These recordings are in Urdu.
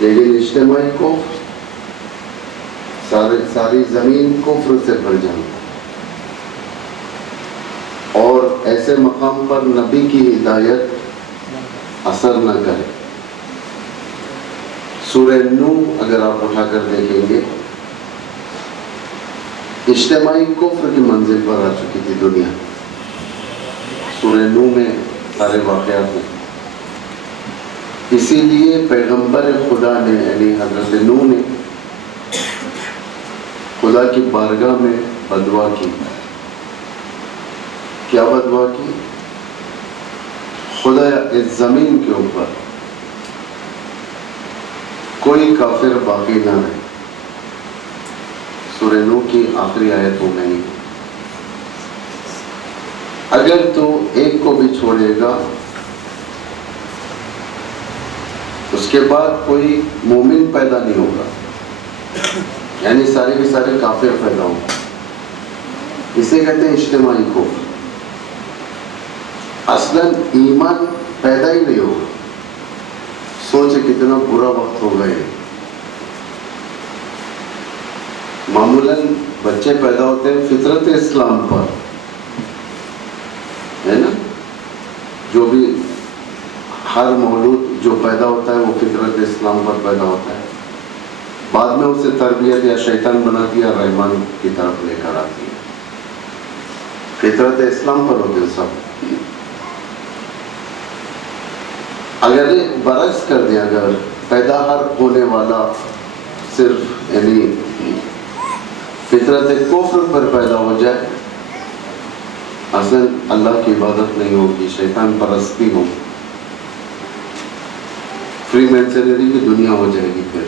لیکن اجتماعی کفر، ساری زمین کفر سے بھر جانا، اور ایسے مقام پر نبی کی ہدایت اثر نہ کرے۔ سورہ نوح اگر آپ اٹھا کر دیکھیں گے، اجتماعی کفر کی منزل پر آ چکی تھی دنیا۔ سورہ نوح میں سارے واقعات ہیں۔ اسی لیے پیغمبر خدا نے یعنی حضرت نوح نے خدا کی بارگاہ میں بددعا کی۔ کیا بددعا کی؟ خدا اس زمین کے اوپر کوئی کافر باقی نہ رہے۔ سورہ نوح کی آخری آیتوں میں ہی، اگر تو ایک کو بھی چھوڑے گا اس کے بعد کوئی مومن پیدا نہیں ہوگا، یعنی سارے کے سارے کافر پیدا ہوں گے۔ اسے کہتے ہیں اجتماعی کفر۔ اصلاً ایمان پیدا ہی نہیں ہوگا۔ سوچے کتنا برا وقت ہو گئے۔ معمولاً بچے پیدا ہوتے ہیں فطرت اسلام پر، ہے نا؟ جو بھی ہر مولود جو پیدا ہوتا ہے وہ فطرت اسلام پر پیدا ہوتا ہے، بعد میں اسے تربیت یا شیطان بناتی ہے، رحمان کی طرف لے کر آتی ہے۔ فطرت اسلام پر ہوتے ہیں سب۔ اگر برعکس کر دیا، اگر پیدا ہر ہونے والا صرف یعنی فطرت کفر پر پیدا ہو جائے، اصل اللہ کی عبادت نہیں ہوگی، شیطان پرستی ہوگی، فری مینسنری کی دنیا ہو جائے گی۔ پھر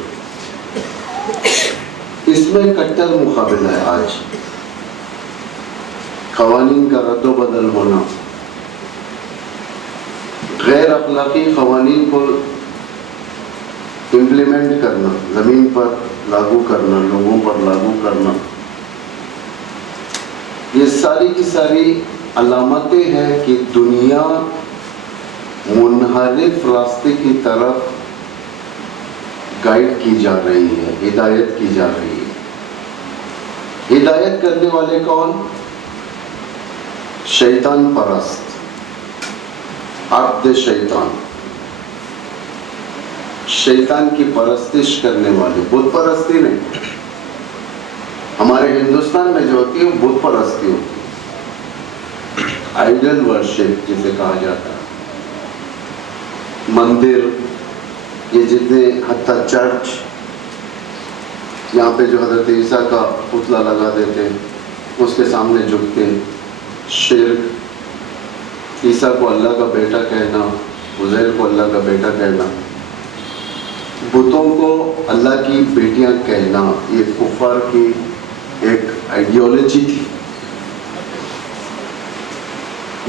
اس میں کٹر مقابلہ ہے آج، قوانین کا رد و بدل ہونا، غیر اخلاقی قوانین کو امپلیمنٹ کرنا، زمین پر لاگو کرنا، لوگوں پر لاگو کرنا، یہ ساری کی ساری علامتیں ہیں کہ دنیا منحرف راستے کی طرف گائیڈ کی جا رہی ہے، ہدایت کی جا رہی ہے۔ ہدایت کرنے والے کون؟ شیطان پرست، عبد شیطان، شیطان کی پرستش کرنے والے، بت پرستی نہیں۔ ہمارے ہندوستان میں جو ہوتی ہے وہ بت پرستی ہوتی ہے، آئیڈل ورشپ جسے کہا جاتا ہے۔ مندر، یہ جتنے حتیٰ چرچ، یہاں پہ جو حضرت عیسیٰ کا پتلا لگا دیتے ہیں، اس کے سامنے جھکتے ہیں۔ شرک، عیسیٰ کو اللہ کا بیٹا کہنا، عزیر کو اللہ کا بیٹا کہنا، بتوں کو اللہ کی بیٹیاں کہنا، یہ کفار کی ایک آئیڈیالوجی تھی۔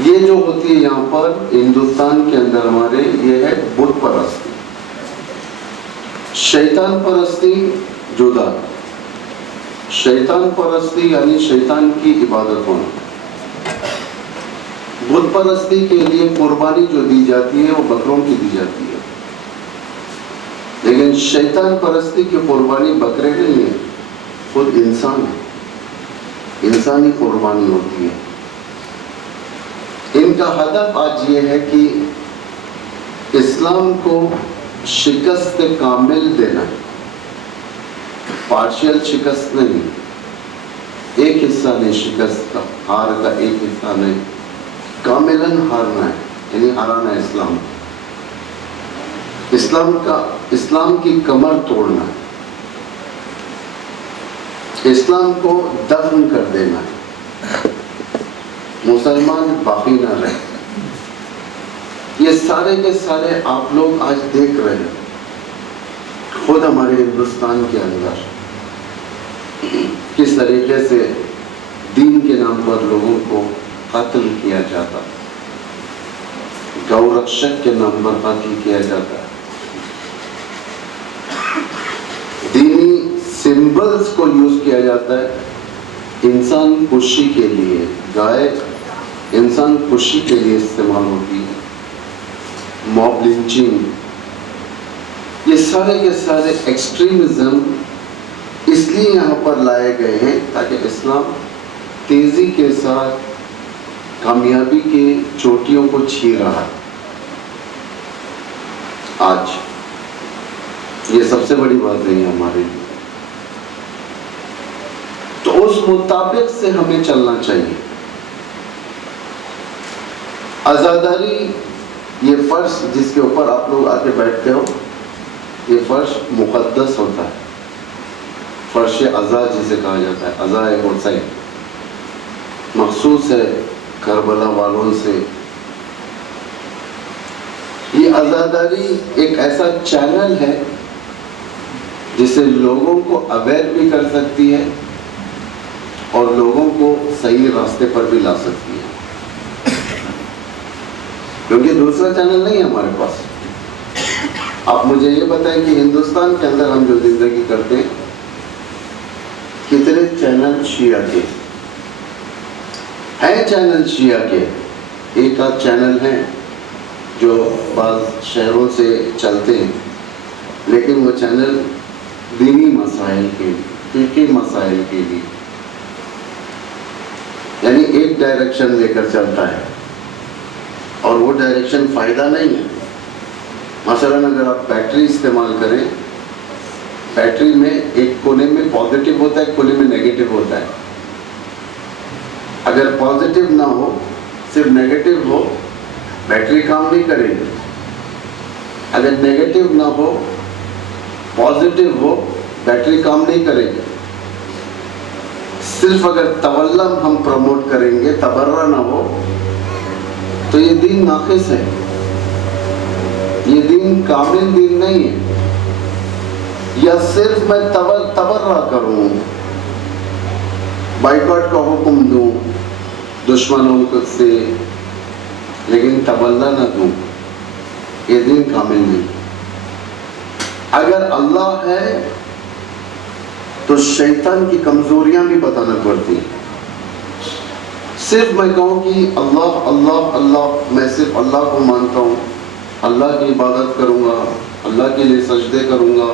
یہ جو ہوتی ہے یہاں پر ہندوستان کے اندر ہمارے، یہ ہے بت پرستی۔ شیطان پرستی جدا، شیطان پرستی یعنی شیطان کی عبادت ہونا۔ بت پرستی کے لیے قربانی جو دی جاتی ہے وہ بکروں کی دی جاتی ہے، لیکن شیطان پرستی کی قربانی بکرے نہیں ہے، خود انسان ہے، انسانی قربانی ہوتی ہے۔ ان کا ہدف آج یہ ہے کہ اسلام کو شکست کامل دینا، پارشل شکست نہیں، ایک حصہ نہیں شکست کا، ہار کا ایک حصہ نہیں، کاملاً ہارنا ہے، یعنی ہرانا ہے اسلام کی کمر توڑنا ہے، اسلام کو دفن کر دینا ہے، مسلمان باقی نہ رہے۔ یہ سارے کے سارے آپ لوگ آج دیکھ رہے ہیں، خود ہمارے ہندوستان کے اندر کس طریقے سے دین کے نام پر لوگوں کو قتل کیا جاتا، گو رکشک کے نام پر قتل کیا جاتا ہے، دینی سمبلز کو یوز کیا جاتا ہے انسان خوشی کے لیے، گائے انسان خوشی کے لیے استعمال ہوتی ہے، موب لنچنگ، یہ سارے کے سارے ایکسٹریمزم اس لیے یہاں پر لائے گئے ہیں تاکہ اسلام تیزی کے ساتھ کامیابی کے چوٹیوں کو چھین رہا ہے۔ آج یہ سب سے بڑی بات ہے ہمارے لیے، تو اس مطابق سے ہمیں چلنا چاہیے۔ عزاداری یہ فرش جس کے اوپر آپ لوگ آ کے بیٹھتے ہو، یہ فرش مقدس ہوتا ہے، فرش عزا جسے کہا جاتا ہے، عزا حسین، مخصوص ہے کربلا والوں سے۔ یہ عزاداری ایک ایسا چینل ہے جسے لوگوں کو اویئر بھی کر سکتی ہے اور لوگوں کو صحیح راستے پر بھی لا سکتی ہے، کیونکہ دوسرا چینل نہیں ہے ہمارے پاس۔ آپ مجھے یہ بتائیں کہ ہندوستان کے اندر ہم جو زندگی کرتے ہیں، کتنے چینل شیعہ کے ہیں؟ چینل شیعہ کے ایک آدھ چینل ہیں جو بعض شہروں سے چلتے ہیں، لیکن وہ چینل دینی مسائل کے، فقہی مسائل کے لیے، یعنی ایک ڈائریکشن لے کر چلتا ہے، اور وہ ڈائریکشن فائدہ نہیں ہے۔ مثلاً اگر آپ بیٹری استعمال کریں، بیٹری میں ایک کونے میں پازیٹیو ہوتا ہے، ایک کونے میں نیگیٹو ہوتا ہے۔ اگر پازیٹیو نہ ہو، صرف نیگیٹو ہو، بیٹری کام نہیں کرے گی۔ اگر نیگیٹو نہ ہو، پازیٹیو ہو، بیٹری کام نہیں کرے گی۔ صرف اگر تولم ہم پروموٹ کریں گے، تبرہ نہ ہو، تو یہ دین ناقص ہے، یہ دین کامل دین نہیں ہے۔ یا صرف میں تبرہ کروں، بائیکاٹ کا حکم دوں دشمنوں سے، لیکن تولہ نہ دوں، یہ دین کامل نہیں۔ اگر اللہ ہے تو شیطان کی کمزوریاں بھی بتانا پڑتی ہیں۔ صرف میں کہوں کہ اللہ اللہ اللہ، میں صرف اللہ کو مانتا ہوں، اللہ کی عبادت کروں گا، اللہ کے لیے سجدے کروں گا،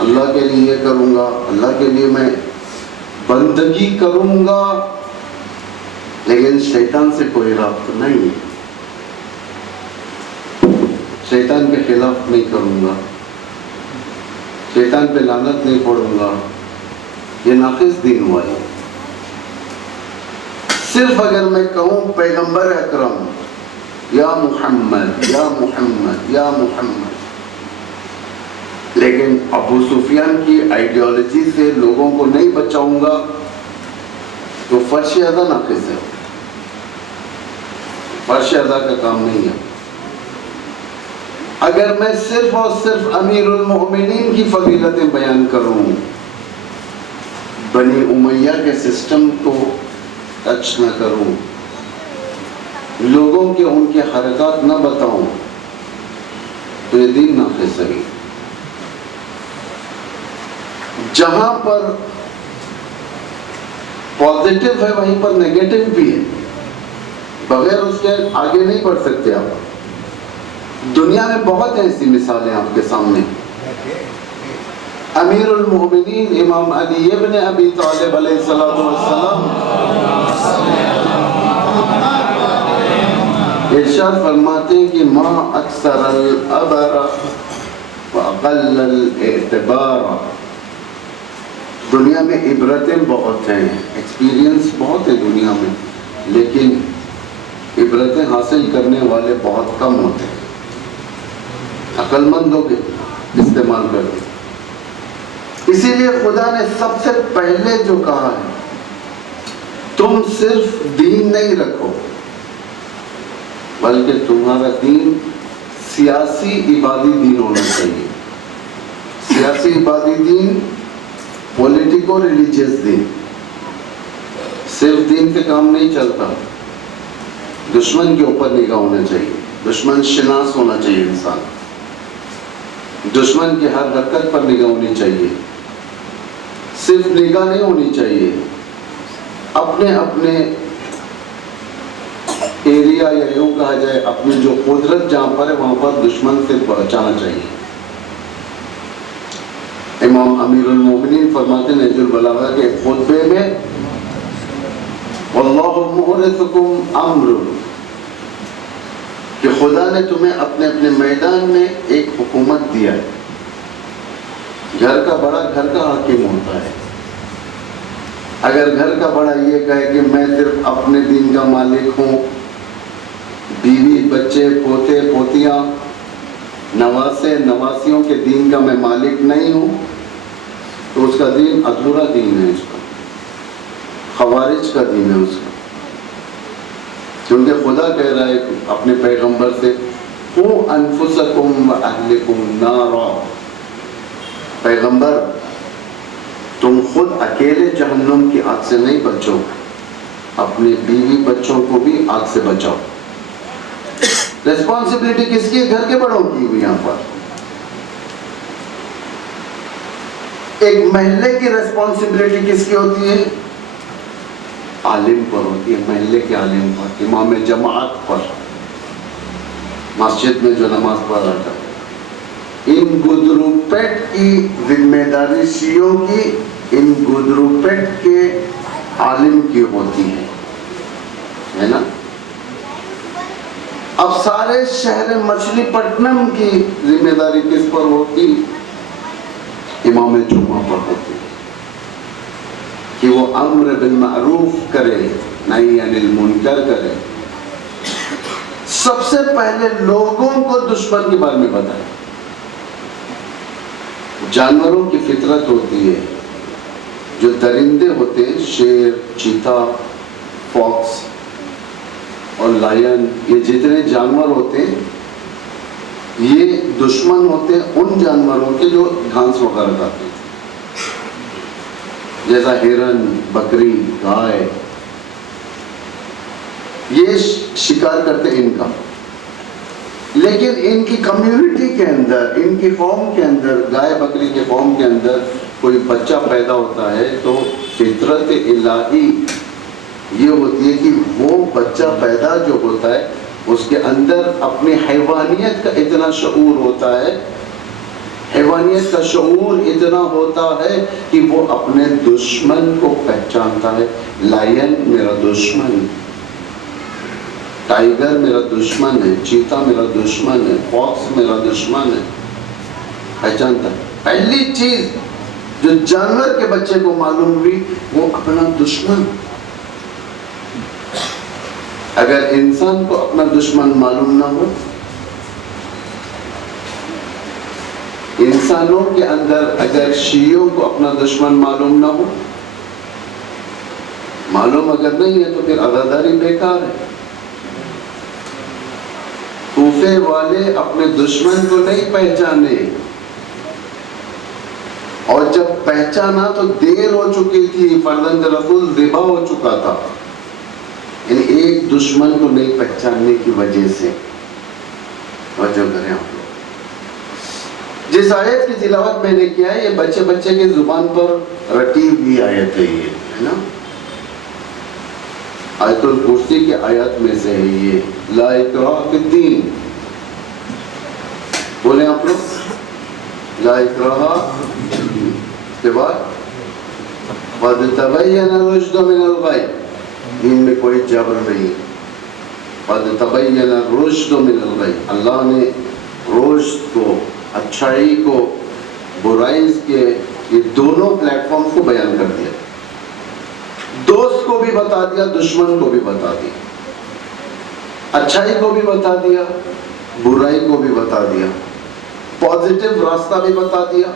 اللہ کے لیے یہ کروں گا، اللہ کے لیے میں بندگی کروں گا، لیکن شیطان سے کوئی رابطہ نہیں ہے، شیطان کے خلاف نہیں کروں گا، شیطان پہ لعنت نہیں پڑھوں گا، یہ ناقص دین ہوا ہے۔ صرف اگر میں کہوں پیغمبر اکرم یا محمد یا محمد یا محمد، لیکن ابو سفیان کی آئیڈیالوجی سے لوگوں کو نہیں بچاؤں گا، تو فرش ادا ناقص ہے، فرش ادا کا کام نہیں ہے۔ اگر میں صرف اور صرف امیر المؤمنین کی فضیلتیں بیان کروں، بنی امیہ کے سسٹم کو ٹچ نہ کروں، لوگوں کے ان کے حرکات نہ بتاؤں، تو یہ دین ناقص ہے۔ جہاں پر پازیٹیو ہے وہیں پر نیگیٹو بھی ہے، بغیر اس کے آگے نہیں بڑھ سکتے آپ۔ دنیا میں بہت ایسی مثالیں آپ کے سامنے۔ امیر المؤمنین امام علی ابن ابی طالب علیہ السلام ارشاد فرماتے ہیں کہ ما اکثر العبر واقل الاعتبار، دنیا میں عبرتیں بہت ہیں، ایکسپیرینس بہت ہے دنیا میں، لیکن عبرتیں حاصل کرنے والے بہت کم ہوتے ہیں، عقل مندوں کے استعمال کرتے۔ اسی لیے خدا نے سب سے پہلے جو کہا ہے، تم صرف دین نہیں رکھو، بلکہ تمہارا دین سیاسی عبادی دین ہونا چاہیے۔ سیاسی عبادی دین، پولیٹیکو ریلیجیس دین۔ صرف دین سے کام نہیں چلتا، دشمن کے اوپر نگاہ ہونا چاہیے، دشمن شناس ہونا چاہیے انسان، دشمن کی ہر حرکت پر نگاہ ہونی چاہیے۔ صرف نگاہ نہیں ہونی چاہیے، اپنے اپنے ایریا یا یوں کہا جائے اپنی جو قدرت جہاں پر ہے وہاں پر دشمن سے بچانا چاہیے۔ امام امیر المومنین فرماتے ہیں نہج البلاغہ کے خطبے میں، واللہ مورثکم امر، کہ خدا نے تمہیں اپنے اپنے میدان میں ایک حکومت دیا ہے. گھر کا بڑا گھر کا حاکم ہوتا ہے. اگر گھر کا بڑا یہ کہے کہ میں صرف اپنے دین کا مالک ہوں، بیوی بچے پوتے پوتیاں نواسے نواسیوں کے دین کا میں مالک نہیں ہوں، تو اس کا دین ادھورا دین ہے، اس کا خوارج کا دین ہے اس کا. کیونکہ خدا کہہ رہا ہے اپنے پیغمبر سے، قُوا أَنفُسَكُمْ وَأَهْلِكُمْ نَارًا، پیغمبر تم خود اکیلے جہنم کی آگ سے نہیں بچو، اپنے بیوی بچوں کو بھی آگ سے بچاؤ. ریسپانسبلٹی کس کی؟ گھر کے بڑوں کی ہوئی. یہاں پر ایک محلے کی ریسپانسبلٹی کس کی ہوتی ہے؟ عالم پر ہوتی ہے، محلے کے عالم پر، امام جماعت پر، مسجد میں جو نماز پڑھ رہا تھا. ان گدرو پیٹ کی ذمہ داری شیعوں کی ان گدرو پیٹ کے عالم کی ہوتی ہے نا. اب سارے شہر مچھلی پٹنم کی ذمہ داری کس پر ہوتی؟ امام جمعہ پر ہوتی کہ وہ امر بالمعروف کرے، نہی عن المنکر کرے. سب سے پہلے لوگوں کو دشمن کے بارے میں بتائے. جانوروں کی فطرت ہوتی ہے، جو درندے ہوتے ہیں، شیر، چیتا، فاکس اور لائن، یہ جتنے جانور ہوتے ہیں یہ دشمن ہوتے ہیں ان جانوروں کے جو گھاس وغیرہ کھاتے ہیں، جیسا ہرن، بکری، گائے، یہ شکار کرتے ہیں ان کا. لیکن ان کی کمیونٹی کے اندر، ان کی قوم کے اندر، گائے بکری کے قوم کے اندر کوئی بچہ پیدا ہوتا ہے تو فطرت الہی یہ ہوتی ہے کہ وہ بچہ پیدا جو ہوتا ہے اس کے اندر اپنی حیوانیت کا اتنا شعور ہوتا ہے، حیوانیت کا شعور اتنا ہوتا ہے کہ وہ اپنے دشمن کو پہچانتا ہے. لائن میرا دشمن، ٹائیگر میرا دشمن ہے، چیتا میرا دشمن ہے، فاکس میرا دشمن ہے، پہچانتا ہے. پہلی چیز جو جانور کے بچے کو معلوم ہوئی وہ اپنا دشمن. اگر انسان کو اپنا دشمن معلوم نہ ہو، انسانوں کے اندر اگر شیعوں کو اپنا دشمن معلوم نہ ہو، معلوم اگر نہیں ہے تو پھر عزاداری بیکار ہے. کوفے والے اپنے دشمن کو نہیں پہچانے، اور جب پہچانا تو دیر ہو چکی تھی، فرزند رسول ذبح ہو چکا تھا. یعنی ایک دشمن کو نہیں پہچاننے کی وجہ سے. توجہ کریں آپ لوگ. جس آیت کی تلاوت میں نے کیا ہے یہ بچے بچے کی زبان پر رٹی ہوئی آیت ہے، یہ ہے نا، آیت الکرسی کی آیات میں سے ہے یہ. لا اکراہ فی الدین، بولیں آپ لوگ، لا اکراہ. اس کے بعد قد تبین الرشد من الغی، دین میں کوئی جبر نہیں. قد تبین الرشد من الغی، اللہ نے رشد کو، اچھائی کو، برائی کے، یہ دونوں پلیٹ فارم کو بیان کر دیا. دوست کو بھی بتا دیا، دشمن کو بھی بتا دیا، اچھائی کو بھی بتا دیا، برائی کو بھی بتا دیا، پازیٹیو راستہ بھی بتا دیا،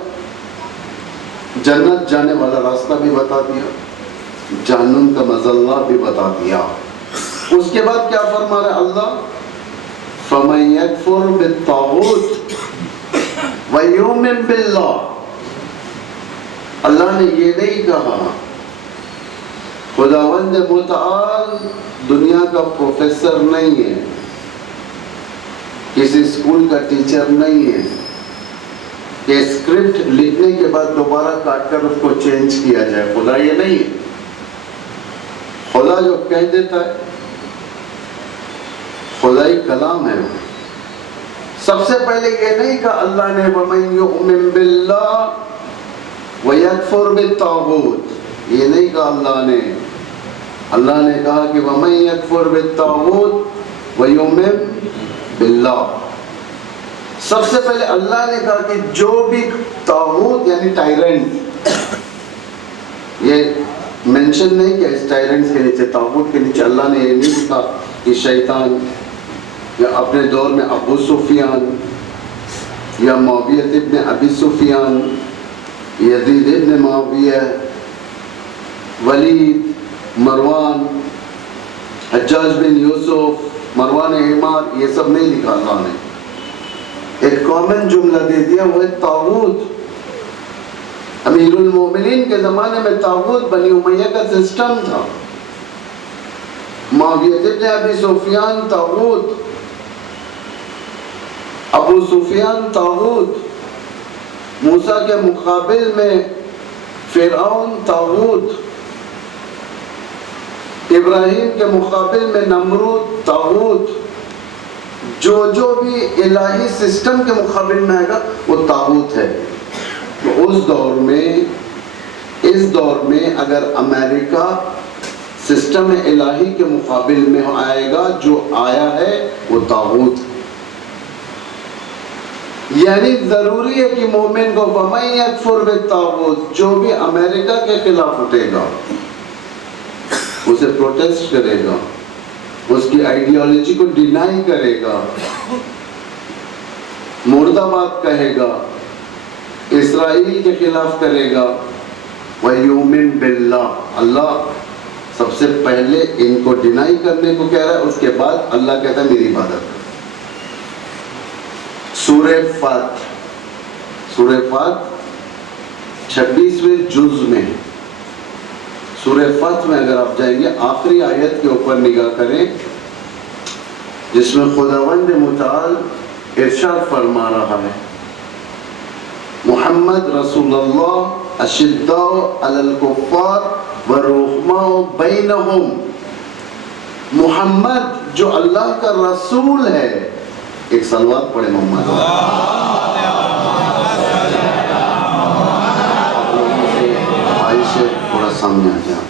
جنت جانے والا راستہ بھی بتا دیا، جہنم کا مظلہ بھی بتا دیا. اس کے بعد کیا فرما رہا ہے اللہ؟ فَمَن يَكْفُرْ بِالطَّاغُوتِ وَيُؤْمِن بِاللَّهِ. اللہ نے یہ نہیں کہا خداوند متعال دنیا کا پروفیسر نہیں ہے، کسی اسکول کا ٹیچر نہیں ہے کہ اسکرپٹ لکھنے کے بعد دوبارہ کاٹ کر اس کو چینج کیا جائے. خدا یہ نہیں ہے. خدا جو کہہ دیتا ہے خدائی کلام ہے. سب سے پہلے یہ نہیں کہا اللہ نے وَمَن يُؤْمِن بِاللَّهِ وَيَكْفُرْ بِالطَّاغُوتِ، یہ نہیں کہا اللہ نے کہا کہ وَمَن يَكْفُرْ بِالطَّاغُوتِ وَيُؤْمِن بِاللَّهِ. سب سے پہلے اللہ نے کہا کہ جو بھی طاغوت یعنی ٹائرنٹ، یہ مینشن نہیں کیا اس ٹائرنٹس کے نیچے، طاغوت کے نیچے اللہ نے یہ نہیں کہا کہ شیطان یا اپنے دور میں ابو سفیان یا معاویہ ابن ابی سفیان، یزید ابن معاویہ، ولید، مروان، حجاج بن یوسف، مروان حمار، یہ سب نہیں لکھا اللہ نے. ایک کامن جملہ دے دیا، وہ ایک طاغوت. امیر المومنین کے زمانے میں طاغوت بنی امیہ کا سسٹم تھا. معاویہ ابن ابی سفیان طاغوت، ابو سفیان طاغوت، موسیٰ کے مقابل میں فرعون طاغوت، ابراہیم کے مقابل میں نمرود طاغوت. جو بھی الہی سسٹم کے مقابل میں آئے گا وہ طاغوت ہے. تو اس دور میں اگر امریکہ سسٹم الہی کے مقابل میں آئے گا، جو آیا ہے وہ طاغوت. یعنی ضروری ہے کہ مومن کو وَمَن يَكْفُرْ بِالطَّاغُوتِ، جو بھی امریکہ کے خلاف اٹھے گا، اسے پروٹیسٹ کرے گا، اس کی آئیڈیالوجی کو ڈینائی کرے گا، مرد آباد کہے گا، اسرائیل کے خلاف کرے گا، وَيُؤْمِن بِاللَّهِ، اللہ سب سے پہلے ان کو ڈینائی کرنے کو کہہ رہا ہے، اس کے بعد اللہ کہتا ہے میری عبادت کرو. سورہ فاتح 26ویں جز میں، سورہ فتح میں اگر آپ جائیں گے آخری آیت کے اوپر نگاہ کریں، جس میں خداوند متعال ارشاد فرما رہا ہے، محمد رسول اللہ اشداء علی الکفار ورحماء بینہم. محمد جو اللہ کا رسول ہے، ایک صلوات پڑھے محمد. تھوڑا سامنے آ جائیں،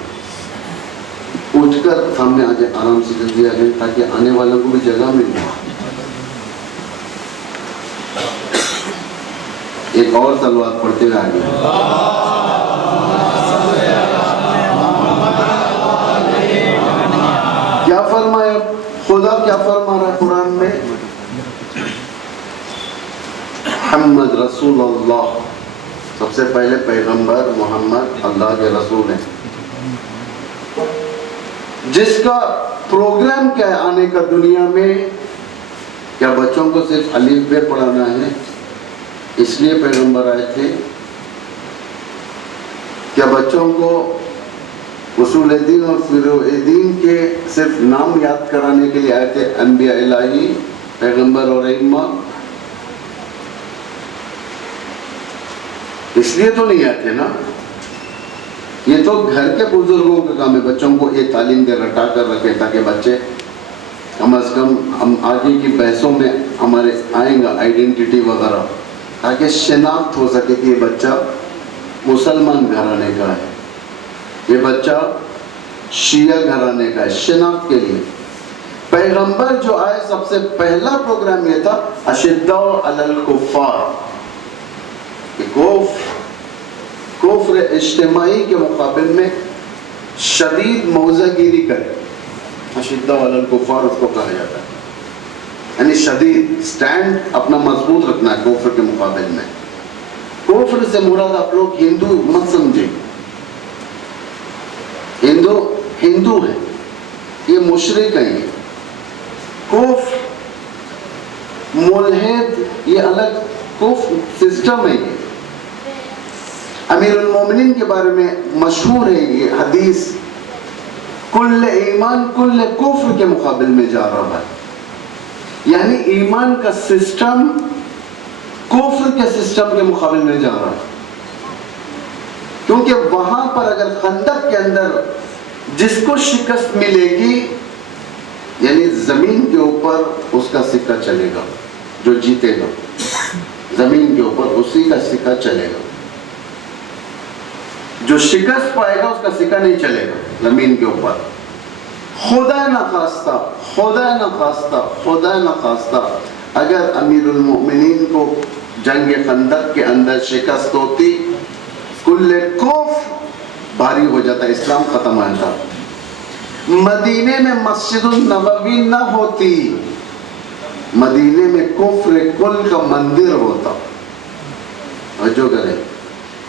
اٹھ کر سامنے آ جائیں، آرام سے جلدی آ جائیں تاکہ آنے والوں کو بھی جگہ مل جائے. ایک اور صلوات پڑھتے ہوئے آگے. کیا فرمایا خدا، کیا فرما رہا ہے قرآن میں؟ محمد رسول اللہ، سب سے پہلے پیغمبر محمد اللہ کے رسول ہیں، جس کا پروگرام کیا ہے آنے کا دنیا میں. کیا بچوں کو صرف الف بے پڑھانا ہے، اس لیے پیغمبر آئے تھے؟ کیا بچوں کو اصول دین اور فروع دین کے صرف نام یاد کرانے کے لیے آئے تھے انبیاء الہی، پیغمبر اور ائمہ؟ اس لیے تو نہیں آتے نا. یہ تو گھر کے بزرگوں کا کام ہے بچوں کو یہ تعلیم دے، رٹا کر رکھے تاکہ بچے کم از کم ہم آگے کی بحثوں میں ہمارے آئیں گا آئیڈینٹی وغیرہ، تاکہ شناخت ہو سکے کہ یہ بچہ مسلمان گھرانے کا ہے، یہ بچہ شیعہ گھرانے کا ہے. شناخت کے لیے پیغمبر جو آئے سب سے پہلا پروگرام یہ تھا اشداء علی الکفار، کفر اجتماعی کے مقابل میں شدید موضع گیری کرے. اشداء علی الکفار اس کو کہا جاتا ہے، یعنی شدید سٹینڈ اپنا مضبوط رکھنا ہے کفر کے مقابل میں. کفر سے مراد آپ لوگ ہندو مت سمجھیں، ہندو ہے، یہ مشرک ہے. یہ کفر ملحد یہ الگ کفر سسٹم ہے. یہ امیر المومنین کے بارے میں مشہور ہے یہ حدیث، کل ایمان کل کفر کے مقابل میں جا رہا ہے. یعنی ایمان کا سسٹم کفر کے سسٹم کے مقابل میں جا رہا ہے. کیونکہ وہاں پر اگر خندق کے اندر جس کو شکست ملے گی، یعنی زمین کے اوپر اس کا سکہ چلے گا، جو جیتے گا زمین کے اوپر اسی کا سکہ چلے گا. جو شکست پائے گا اس کا سکہ نہیں چلے گا زمین کے اوپر. خدا نخواستہ خدا نخواستہ خدا نخواستہ اگر امیر المؤمنین کو جنگ خندق کے اندر شکست ہوتی، کل کوف بھاری ہو جاتا، اسلام ختم ہو جاتا. مدینے میں مسجد النبوی نہ ہوتی، مدینے میں کفر کل کا مندر ہوتا. جو کرے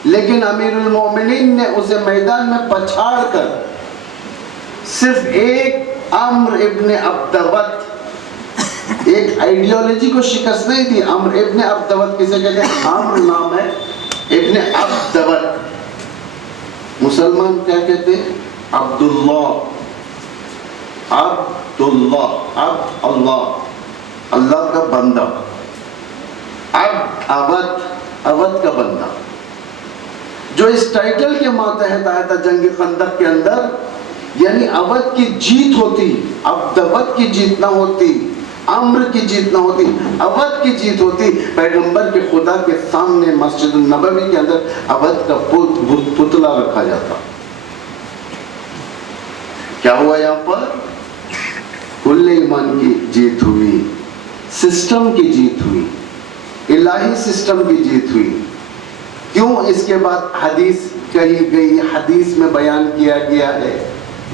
لیکن امیر المومنین نے اسے میدان میں پچھاڑ کر صرف ایک عمرو ابن عبدوت، ایک آئیڈیالوجی کو شکست نہیں دی. عمرو ابن عبدوت کسے کہتے ہیں؟ عمرو نام ہے، ابن عبدوت. مسلمان کیا کہتے ہیں؟ عبداللہ، عبداللہ، عبد اللہ، اللہ کا بندہ. عبد عبد کا بندہ. جو اس ٹائٹل کے ماتحت آیا تھا جنگ خندق کے اندر، یعنی عبد کی جیت ہوتی، عبدوت کی جیت نہ ہوتی، عمرو کی جیت نہ ہوتی، عبد کی جیت ہوتی. پیغمبر کے خدا کے سامنے مسجد النبوی کے اندر عبد کا پتلا رکھا جاتا. کیا ہوا یہاں پر؟ کل ایمان کی جیت ہوئی، سسٹم کی جیت ہوئی، الہی سسٹم کی جیت ہوئی. کیوں؟ اس کے بعد حدیث کہی گئی، حدیث میں بیان کیا گیا ہے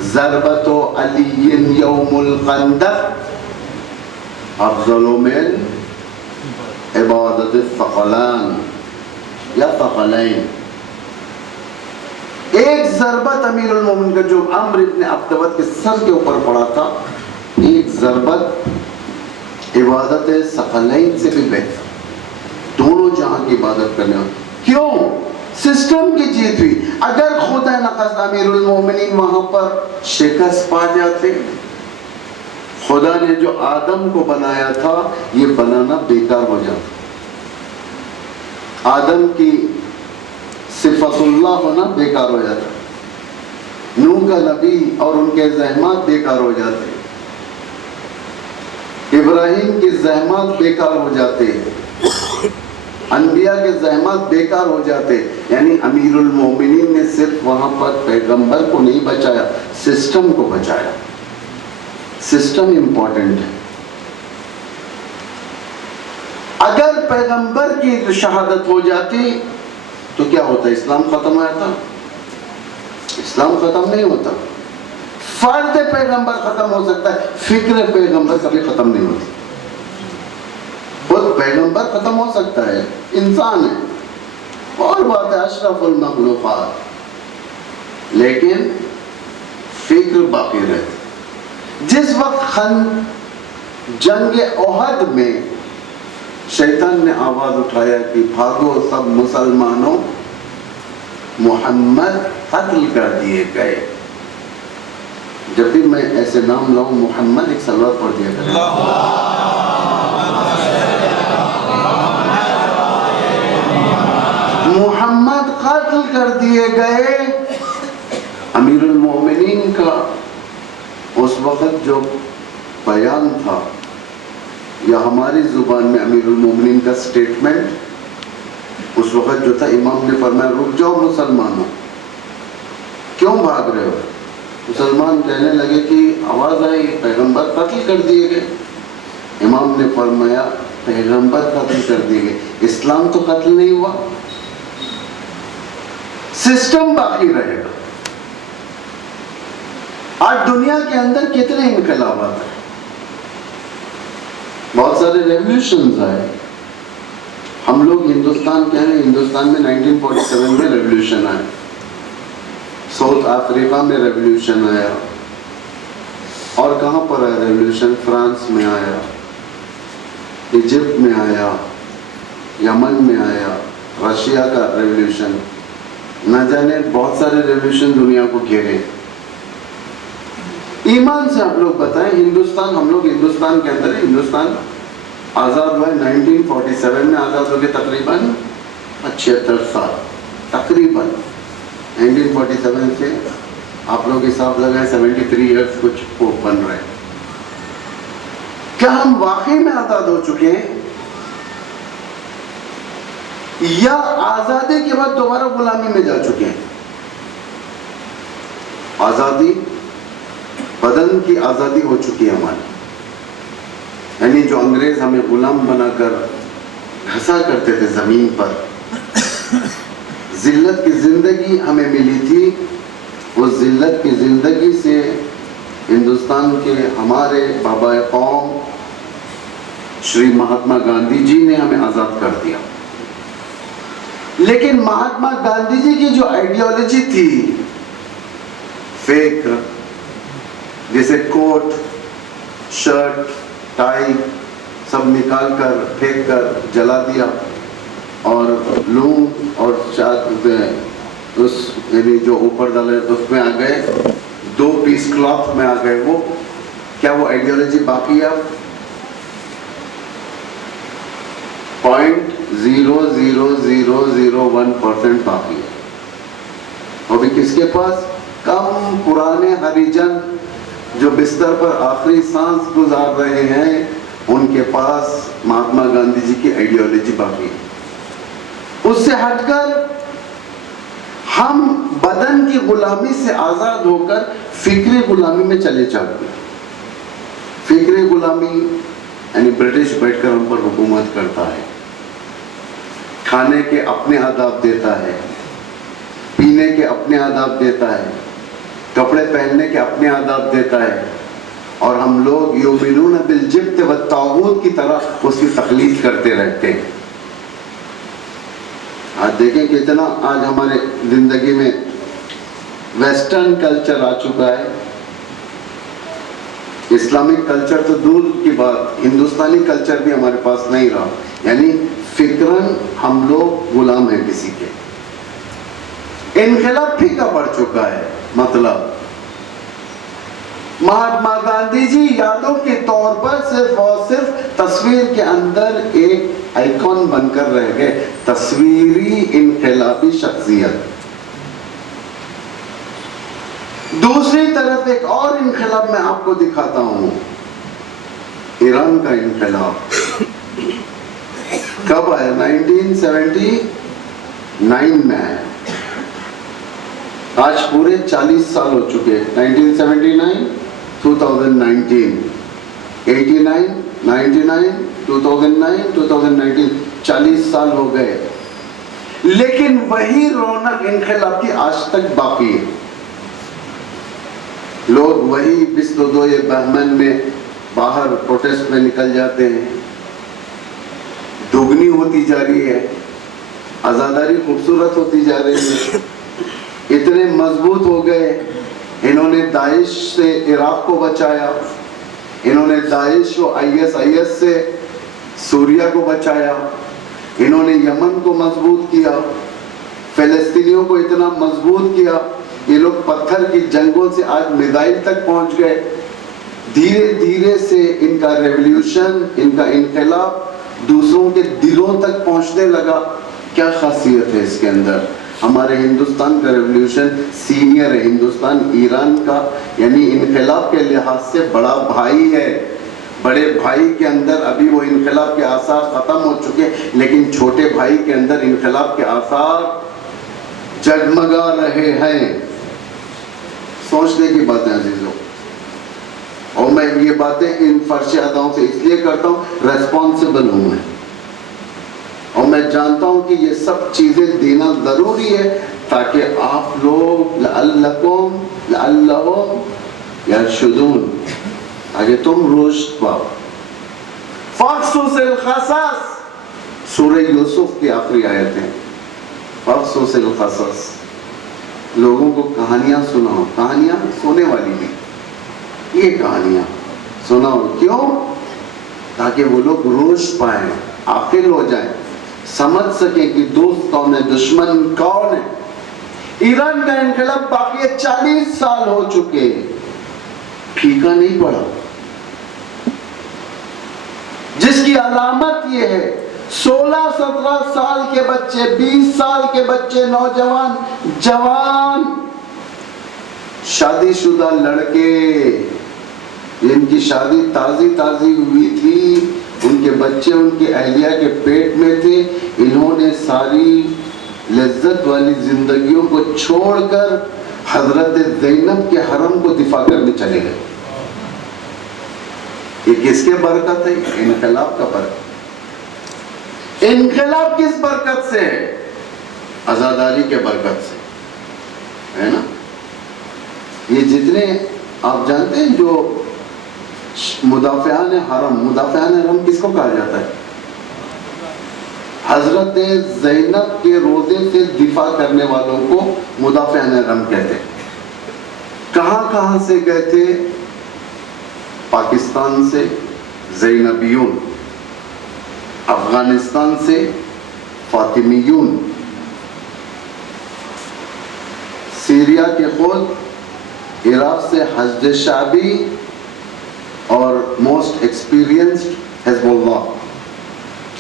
ضربت علی یوم الخندق افضل من عبادت الثقلین یا ثقلین. ایک ضربت امیر المومنین کا جو عمرو ابن عبدوت کے سر کے اوپر پڑا تھا، ایک ضربت عبادت ثقلین سے بھی بہتر، دونوں جہاں کی عبادت کرنے ہوتے. کیوں؟ سسٹم کی جیت ہوئی. اگر خدا نخواستہ امیر المومنین وہاں پر شکست پا جاتے، خدا نے جو آدم کو بنایا تھا یہ بنانا بیکار ہو جاتا. آدم کی صفت اللہ ہونا بیکار ہو جاتا، نوح کا نبی اور ان کے زحمات بیکار ہو جاتے، ابراہیم کی زحمات بیکار ہو جاتے، انبیاء کے زحمات بیکار ہو جاتے. یعنی امیر المومنین نے صرف وہاں پر پیغمبر کو نہیں بچایا، سسٹم کو بچایا. سسٹم امپورٹنٹ ہے. اگر پیغمبر کی شہادت ہو جاتی تو کیا ہوتا؟ اسلام ختم ہو جاتا؟ اسلام ختم نہیں ہوتا. فرد پیغمبر ختم ہو سکتا ہے، فکر پیغمبر کبھی ختم نہیں ہوتی. خود پیغمبر ختم ہو سکتا ہے، انسان ہے اور بات ہے اشرف المخلوقات، لیکن فکر باقی رہتی. جس وقت جنگ احد میں شیطان نے آواز اٹھایا کہ بھاگو سب مسلمانوں، محمد قتل کر دیے گئے. جب بھی میں ایسے نام لاؤں محمد ایک صلوات پڑھ دیا کریں. محمد قتل کر دیے گئے. امیر المومنین کا اس وقت جو بیان تھا، یا ہماری زبان میں امیر المومنین کا سٹیٹمنٹ اس وقت جو تھا، امام نے فرمایا رک جاؤ مسلمانوں، کیوں بھاگ رہے ہو؟ مسلمان کہنے لگے کہ آواز آئی پیغمبر قتل کر دیے گئے. امام نے فرمایا پیغمبر قتل کر دیے گئے، اسلام تو قتل نہیں ہوا، سسٹم باقی رہے گا. آج دنیا کے اندر کتنے انقلابات ہیں، بہت سارے ریولیوشنز آئے. ہم لوگ ہندوستان کہہ رہے ہیں، ہندوستان میں 1947 میں ریولیوشن آیا، ساؤتھ افریقہ میں ریولیوشن آیا، اور کہاں پر آیا ریولیوشن؟ فرانس میں آیا، ایجپٹ میں آیا، یمن میں آیا، رشیا کا ریولیوشن، نہ جانے بہت سارے ریولیوشن دنیا کو گھیرے. ایمان سے آپ لوگ بتائیں، ہندوستان، ہم لوگ ہندوستان کے اندر، ہندوستان آزاد ہوا ہے 1947 میں، آزاد ہو کے تقریباً 76 سال، تقریباً 1947 سے آپ لوگ حساب لگائیں 73 ایئرس کچھ بن رہے ہیں. کیا ہم واقعی میں آزاد ہو چکے ہیں، یا آزادی کے بعد دوبارہ غلامی میں جا چکے ہیں؟ آزادی، بدن کی آزادی ہو چکی ہے ہماری. یعنی جو انگریز ہمیں غلام بنا کر گھسا کرتے تھے زمین پر، ذلت کی زندگی ہمیں ملی تھی. اس ذلت کی زندگی سے ہندوستان کے ہمارے بابا قوم شری مہاتما گاندھی جی نے ہمیں آزاد کر دیا. لیکن مہاتما گاندھی جی کی جو آئیڈیالوجی تھی، فکر، جیسے کوٹ، شرٹ، ٹائی سب نکال کر پھینک کر جلا دیا، اور لون اور اس یعنی جو اوپر ڈالے اس میں آ گئے، 2 پیس کلاتھ میں آ گئے. وہ کیا وہ آئیڈیالوجی باقی ہے؟ 0.00001% باقی ہے. ابھی کس کے پاس؟ کم پرانے ہریجن جو بستر پر آخری سانس گزار رہے ہیں، ان کے پاس مہاتما گاندھی جی کی آئیڈیالوجی باقی ہے. اس سے ہٹ کر ہم بدن کی غلامی سے آزاد ہو کر فکری غلامی میں چلے جاتے ہیں. فکری غلامی یعنی برٹش بیٹھ کر ہم پر حکومت کرتا ہے، کھانے کے اپنے آداب دیتا ہے، پینے کے اپنے آداب دیتا ہے، کپڑے پہننے کے اپنے آداب دیتا ہے، اور ہم لوگ یؤمنون بالجبت والطاغوت کی طرح اس کی تقلید کرتے رہتے ہیں. آج دیکھیں کتنا آج ہمارے زندگی میں ویسٹرن کلچر آ چکا ہے. اسلامک کلچر تو دور کی بات، ہندوستانی کلچر بھی ہمارے پاس نہیں رہا. یعنی فکراً ہم لوگ غلام ہیں کسی کے. انقلاب پھیکا پڑ چکا ہے. مطلب مہاتما گاندھی جی یادوں کے طور پر صرف اور صرف تصویر کے اندر ایک آئیکن بن کر رہ گئے، تصویری انقلابی شخصیت. دوسری طرف ایک اور انقلاب میں آپ کو دکھاتا ہوں، ایران کا انقلاب. کب آیا؟ 1979 میں آیا. آج پورے 40 سال ہو چکے. 1979 2019 89 99 2009 2019 40 سال ہو گئے. لیکن وہی رونق انقلاب کی آج تک باقی ہے. لوگ وہی 22 بہمن میں باہر پروٹیسٹ میں نکل جاتے ہیں. دگنی ہوتی جا رہی ہے، آزاداری خوبصورت ہوتی جا رہی ہے. اتنے مضبوط ہو گئے. انہوں نے داعش سے عراق کو بچایا، انہوں نے داعش و IS سے سوریا کو بچایا، انہوں نے یمن کو مضبوط کیا، فلسطینیوں کو اتنا مضبوط کیا. یہ لوگ پتھر کی جنگوں سے آج میزائل تک پہنچ گئے. دھیرے دھیرے سے ان کا ریولیوشن، ان کا انقلاب دوسروں کے دلوں تک پہنچنے لگا. کیا خاصیت ہے اس کے اندر؟ ہمارے ہندوستان کا ریولیوشن سینئر ہے. ہندوستان ایران کا یعنی انقلاب کے لحاظ سے بڑا بھائی ہے. بڑے بھائی کے اندر ابھی وہ انقلاب کے آثار ختم ہو چکے، لیکن چھوٹے بھائی کے اندر انقلاب کے آثار جگمگا رہے ہیں. سوچنے کی باتیں عزیزوں، اور میں یہ باتیں ان فرش اداؤں سے اس لیے کرتا ہوں، ریسپانسبل ہوں میں، اور میں جانتا ہوں کہ یہ سب چیزیں دینا ضروری ہے تاکہ آپ لوگ لعلہم یرشدون، تاکہ تم رشد پاؤ. فاقصص القصص، سورہ یوسف کی آخری آیت ہے. فاقصص القصص، لوگوں کو کہانیاں سناؤ. کہانیاں سونے والی نہیں، یہ کہانیاں سناؤ. کیوں؟ تاکہ وہ لوگ رشد پائیں، عاقل ہو جائیں، سمجھ سکیں کہ دوست کون ہے، دشمن کون ہے. ایران کا انقلاب باقی 40 سال ہو چکے، پھیکا نہیں پڑا. جس کی علامت یہ ہے 16-17 سال کے بچے، 20 سال کے بچے، نوجوان، جوان، شادی شدہ لڑکے جن کی شادی تازی ہوئی تھی، ان کے بچے ان کی اہلیہ کے پیٹ میں تھے، انہوں نے ساری لذت والی زندگیوں کو چھوڑ کر حضرت زینب کے حرم کو دفاع کرنے چلے گئے. یہ کس کے برکت ہے؟ انقلاب کا برکت. انقلاب کس برکت سے ہے؟ آزاداری کے برکت سے ہے نا. یہ جتنے آپ جانتے ہیں جو مدافعان حرم کس کو کہا جاتا ہے؟ حضرت زینب کے روضے سے دفاع کرنے والوں کو مدافعان حرم کہتے ہیں. کہاں سے گئے تھے؟ پاکستان سے زینبیون، افغانستان سے فاطمیون، سیریا کے خود، عراق سے حشد شعبی اور موسٹ ایکسپیرینسڈ حزب اللہ،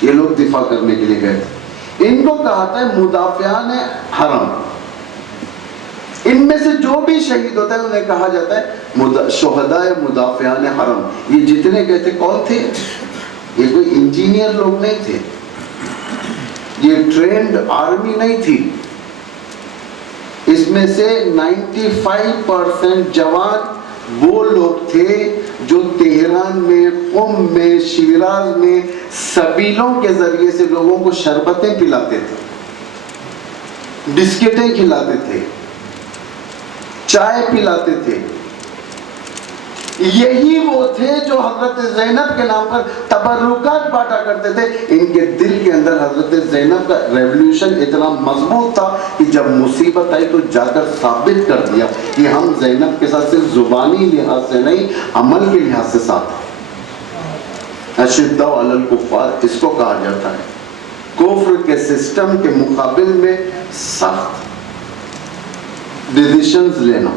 یہ لوگ دفاع کرنے کے لیے گئے تھے. ان کو کہا ہے مدافعان حرم. ان میں سے جو بھی شہید ہوتا ہے انہیں کہا جاتا ہے شہداء مدافعان حرم. یہ جتنے گئے تھے کون تھے؟ یہ کوئی انجینئر لوگ نہیں تھے، یہ ٹرینڈ آرمی نہیں تھی. اس میں سے 95% جوان وہ لوگ تھے جو تہران میں، قم میں، شیراز میں سبیلوں کے ذریعے سے لوگوں کو شربتیں پلاتے تھے، بسکٹیں کھلاتے تھے، چائے پلاتے تھے. یہی وہ تھے جو حضرت زینب کے نام پر تبرکات بانٹا کرتے تھے. ان کے دل کے اندر حضرت زینب کا ریولیوشن اتنا مضبوط تھا کہ جب مصیبت آئی تو جا کر ثابت کر دیا کہ ہم زینب کے ساتھ صرف زبانی لحاظ سے نہیں، عمل کے لحاظ سے ساتھ ہیں. اشداء علی الکفار اس کو کہا جاتا ہے. کفر کے سسٹم کے مقابل میں سخت ڈیسیشنز لینا.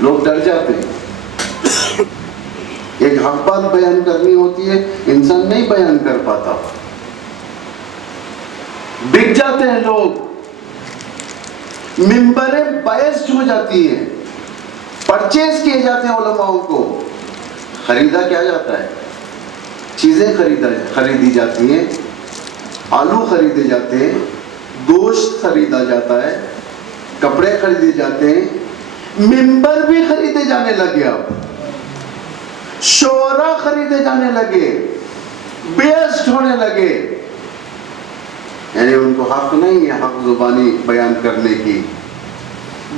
لوگ ڈر جاتے ہیں. ایک حق بات بیان کرنی ہوتی ہے، انسان نہیں بیان کر پاتا، بک جاتے ہیں لوگ، ممبریں بائسڈ ہو جاتی ہیں، پرچیز کیے جاتے ہیں علماءوں کو. خریدا کیا جاتا ہے؟ چیزیں خریدی جاتی ہیں، آلو خریدے جاتے ہیں، گوشت خریدا جاتا ہے، کپڑے خریدے جاتے ہیں، ممبر بھی خریدے جانے لگے، اب شعراء خریدے جانے لگے، بیسٹ ہونے لگے. یعنی ان کو حق نہیں ہے حق زبانی بیان کرنے کی.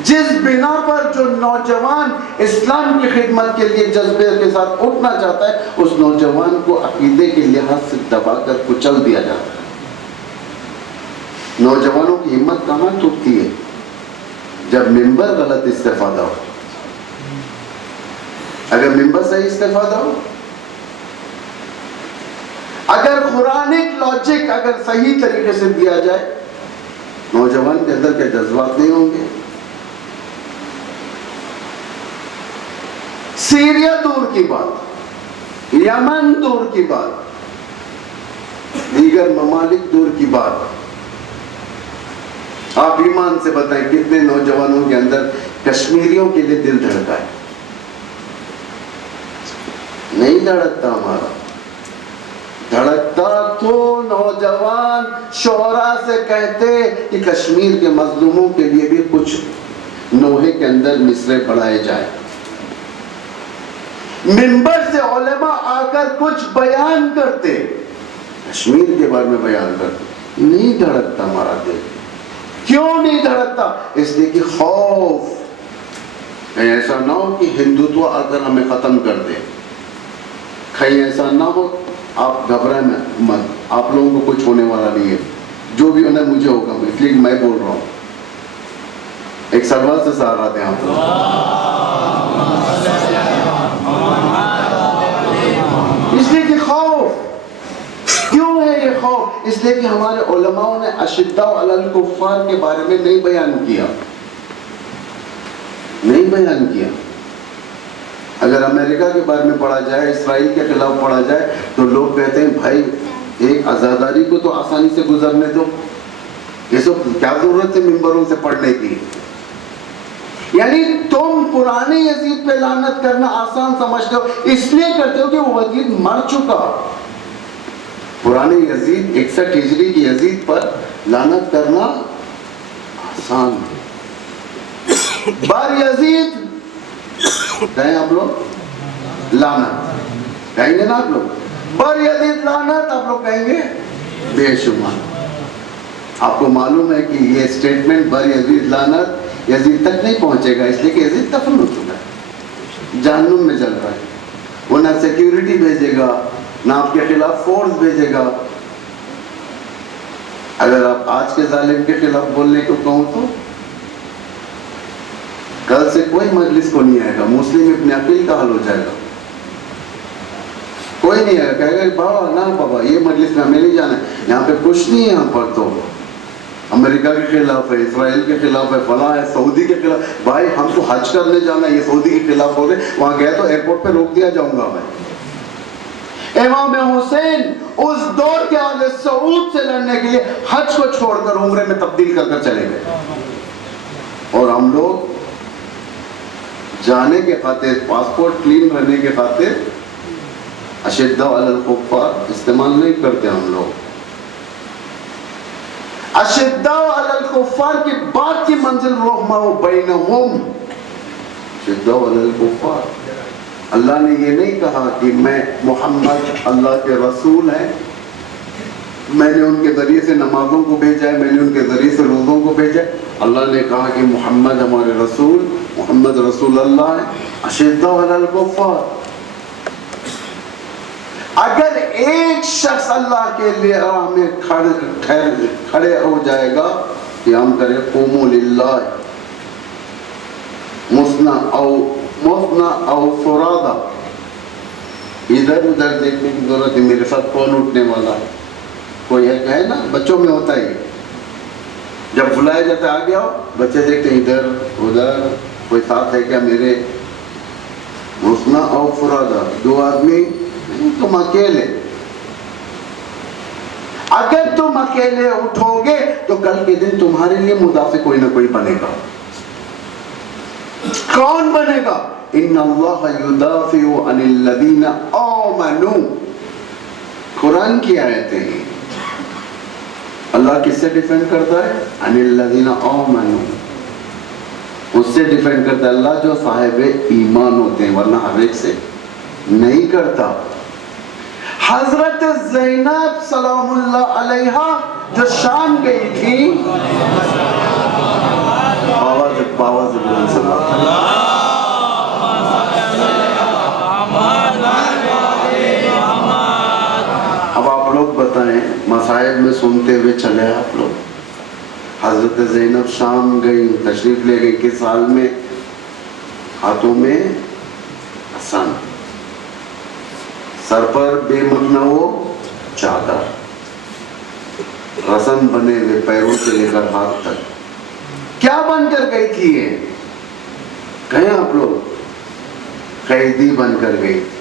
جس بنا پر جو نوجوان اسلام کی خدمت کے لیے جذبے کے ساتھ اٹھنا چاہتا ہے، اس نوجوان کو عقیدے کے لحاظ سے دبا کر کچل دیا جاتا ہے. نوجوانوں کی ہمت کہاں ٹوٹتی ہے؟ جب ممبر غلط استفادہ ہو. اگر ممبر صحیح استفادہ ہو، اگر قرآنک لاجک اگر صحیح طریقے سے دیا جائے، نوجوان کے اندر کے جذبات نہیں ہوں گے. سیریا دور کی بات، یمن دور کی بات، دیگر ممالک دور کی بات. آپ ایمان سے بتائیں کتنے نوجوانوں کے اندر کشمیریوں کے لیے دل دھڑکا ہے؟ نہیں دھڑکتا. ہمارا دھڑکتا تو نوجوان شعراء سے کہتے کہ کشمیر کے مظلوموں کے لیے بھی کچھ نوحے کے اندر مصرے پڑھائے جائیں. منبر سے علماء آ کر کچھ بیان کرتے، کشمیر کے بارے میں بیان کرتے. نہیں دھڑکتا ہمارا دل. کیوں نہیں دھڑکتا؟ اس لیے کہ خوف، کہیں ایسا نہ ہو کہ ہندوتو آ کر ہمیں ختم کر دے. کہیں ایسا نہ ہو، آپ گھبرائیں مت، آپ لوگوں کو کچھ ہونے والا نہیں ہے. جو بھی ہونا مجھے ہوگا، اس لیے میں بول رہا ہوں. ایک سلوات سے سہارا دیں آپ لوگ. اس لیے کہ خوف. کیوں ہے یہ خوف؟ اس لیے کہ ہمارے علماء نے اشداء علی الکفار کے بارے میں نہیں بیان کیا. اگر امریکہ کے بارے میں پڑھا جائے، اسرائیل کے خلاف پڑھا جائے، تو لوگ کہتے ہیں بھائی ایک عزاداری کو تو آسانی سے گزرنے دو، یہ سب کیا ضرورت ہے ممبروں سے پڑھنے کی. یعنی تم پرانے یزید پہ لعنت کرنا آسان سمجھتے ہو، اس لیے کرتے ہو کہ وہ یزید مر چکا. پرانے یزید 61 ہجری کی یزید پر لعنت کرنا آسان ہے. بر یزید کہیں آپ لوگ لعنت کہیں گے نا آپ لوگ, بر یزید لعنت آپ لوگ کہیں گے بے شمار. آپ کو معلوم ہے کہ یہ اسٹیٹمنٹ بر یزید لعنت یزید تک نہیں پہنچے گا, اس لیے کہ یزید دفن ہو چکا ہے, جہنم میں جل رہا ہے. وہ نہ سیکیورٹی بھیجے گا نہ آپ کے خلاف فورس بھیجے گا. اگر آپ آج کے ظالم کے خلاف بولنے کو کہوں تو کل سے کوئی مجلس کو نہیں آئے گا, مسلم ابن عقیل کا حل ہو جائے گا. کوئی نہیں آئے گا, کہے گا بابا نہ بابا یہ مجلس میں ہمیں نہیں جانا ہے, یہاں پہ کچھ نہیں ہے. یہاں پر تو امریکہ کے خلاف ہے, اسرائیل کے خلاف ہے, فلاں ہے, سعودی کے خلاف. بھائی ہم تو حج کرنے جانا ہے, یہ سعودی کے خلاف بول رہے, وہاں گیا تو ایئرپورٹ پہ روک دیا جاؤں گا میں. امام حسین اس دور کے آل سعود سے لڑنے کے لیے حج کو چھوڑ کر عمرے میں تبدیل کر کر چلے گئے, اور ہم لوگ جانے کے خاطر, پاسپورٹ کلین رہنے کے خاطر اشداء علی الکفار استعمال نہیں کرتے. ہم لوگ اشداء علی الکفار کی بات کی منزل رحمہ بینہم, اشداء علی الکفار. اللہ نے یہ نہیں کہا کہ میں محمد اللہ کے رسول ہیں, میں نے ان کے ذریعے سے نمازوں کو بھیجا ہے, میں نے ان کے ذریعے سے روزوں کو بھیجا ہے. اللہ نے کہا کہ محمد ہمارے رسول, محمد رسول اللہ ہے. اشداء علی الکفار. اگر ایک شخص اللہ کے لیے راہ میں کھڑے ہو جائے گا, قیام کرے قوموا للہ مثنی او فرادا, ادھر ادھر دیکھنے کی ضرورت ہے میرے ساتھ کون اٹھنے والا ہے. کوئی ایک ہے نا, بچوں میں ہوتا ہے, جب بلایا جاتا ہے آگے آؤ, بچے دیکھتے ہیں ادھر ادھر کوئی ساتھ ہے کیا میرے. مثنی او فرادا, دو آدمی تم اکیلے. اگر تم اکیلے اٹھو گے تو کل کے دن تمہارے لیے مدافع کوئی نہ کوئی بنے گا. کون بنے گا؟ ان اللہ یدافع عن الذین آمنوا, قرآن کی آیتیں ہیں. اللہ کس سے ڈیفینڈ کرتا ہے؟ عن الذین آمنوا, اس سے ڈیفینڈ کرتا ہے اللہ جو صاحب ایمان ہوتے ہیں, ورنہ ہر ایک سے نہیں کرتا. حضرت زینب سلام اللہ علیہ جو شام گئی تھی, باواز اب آپ لوگ بتائیں, مصائب میں سنتے ہوئے چلے آپ لوگ. حضرت زینب شام گئی, تشریف لے گئی, کس سال میں؟ ہاتھوں میں حسن, سر پر بے مخنو چادر, رسم بنے ہوئے پیروں سے لے کر ہاتھ تک. کیا بن کر گئی تھی یہ؟ کہیں آپ لوگ قیدی بن کر گئی تھی.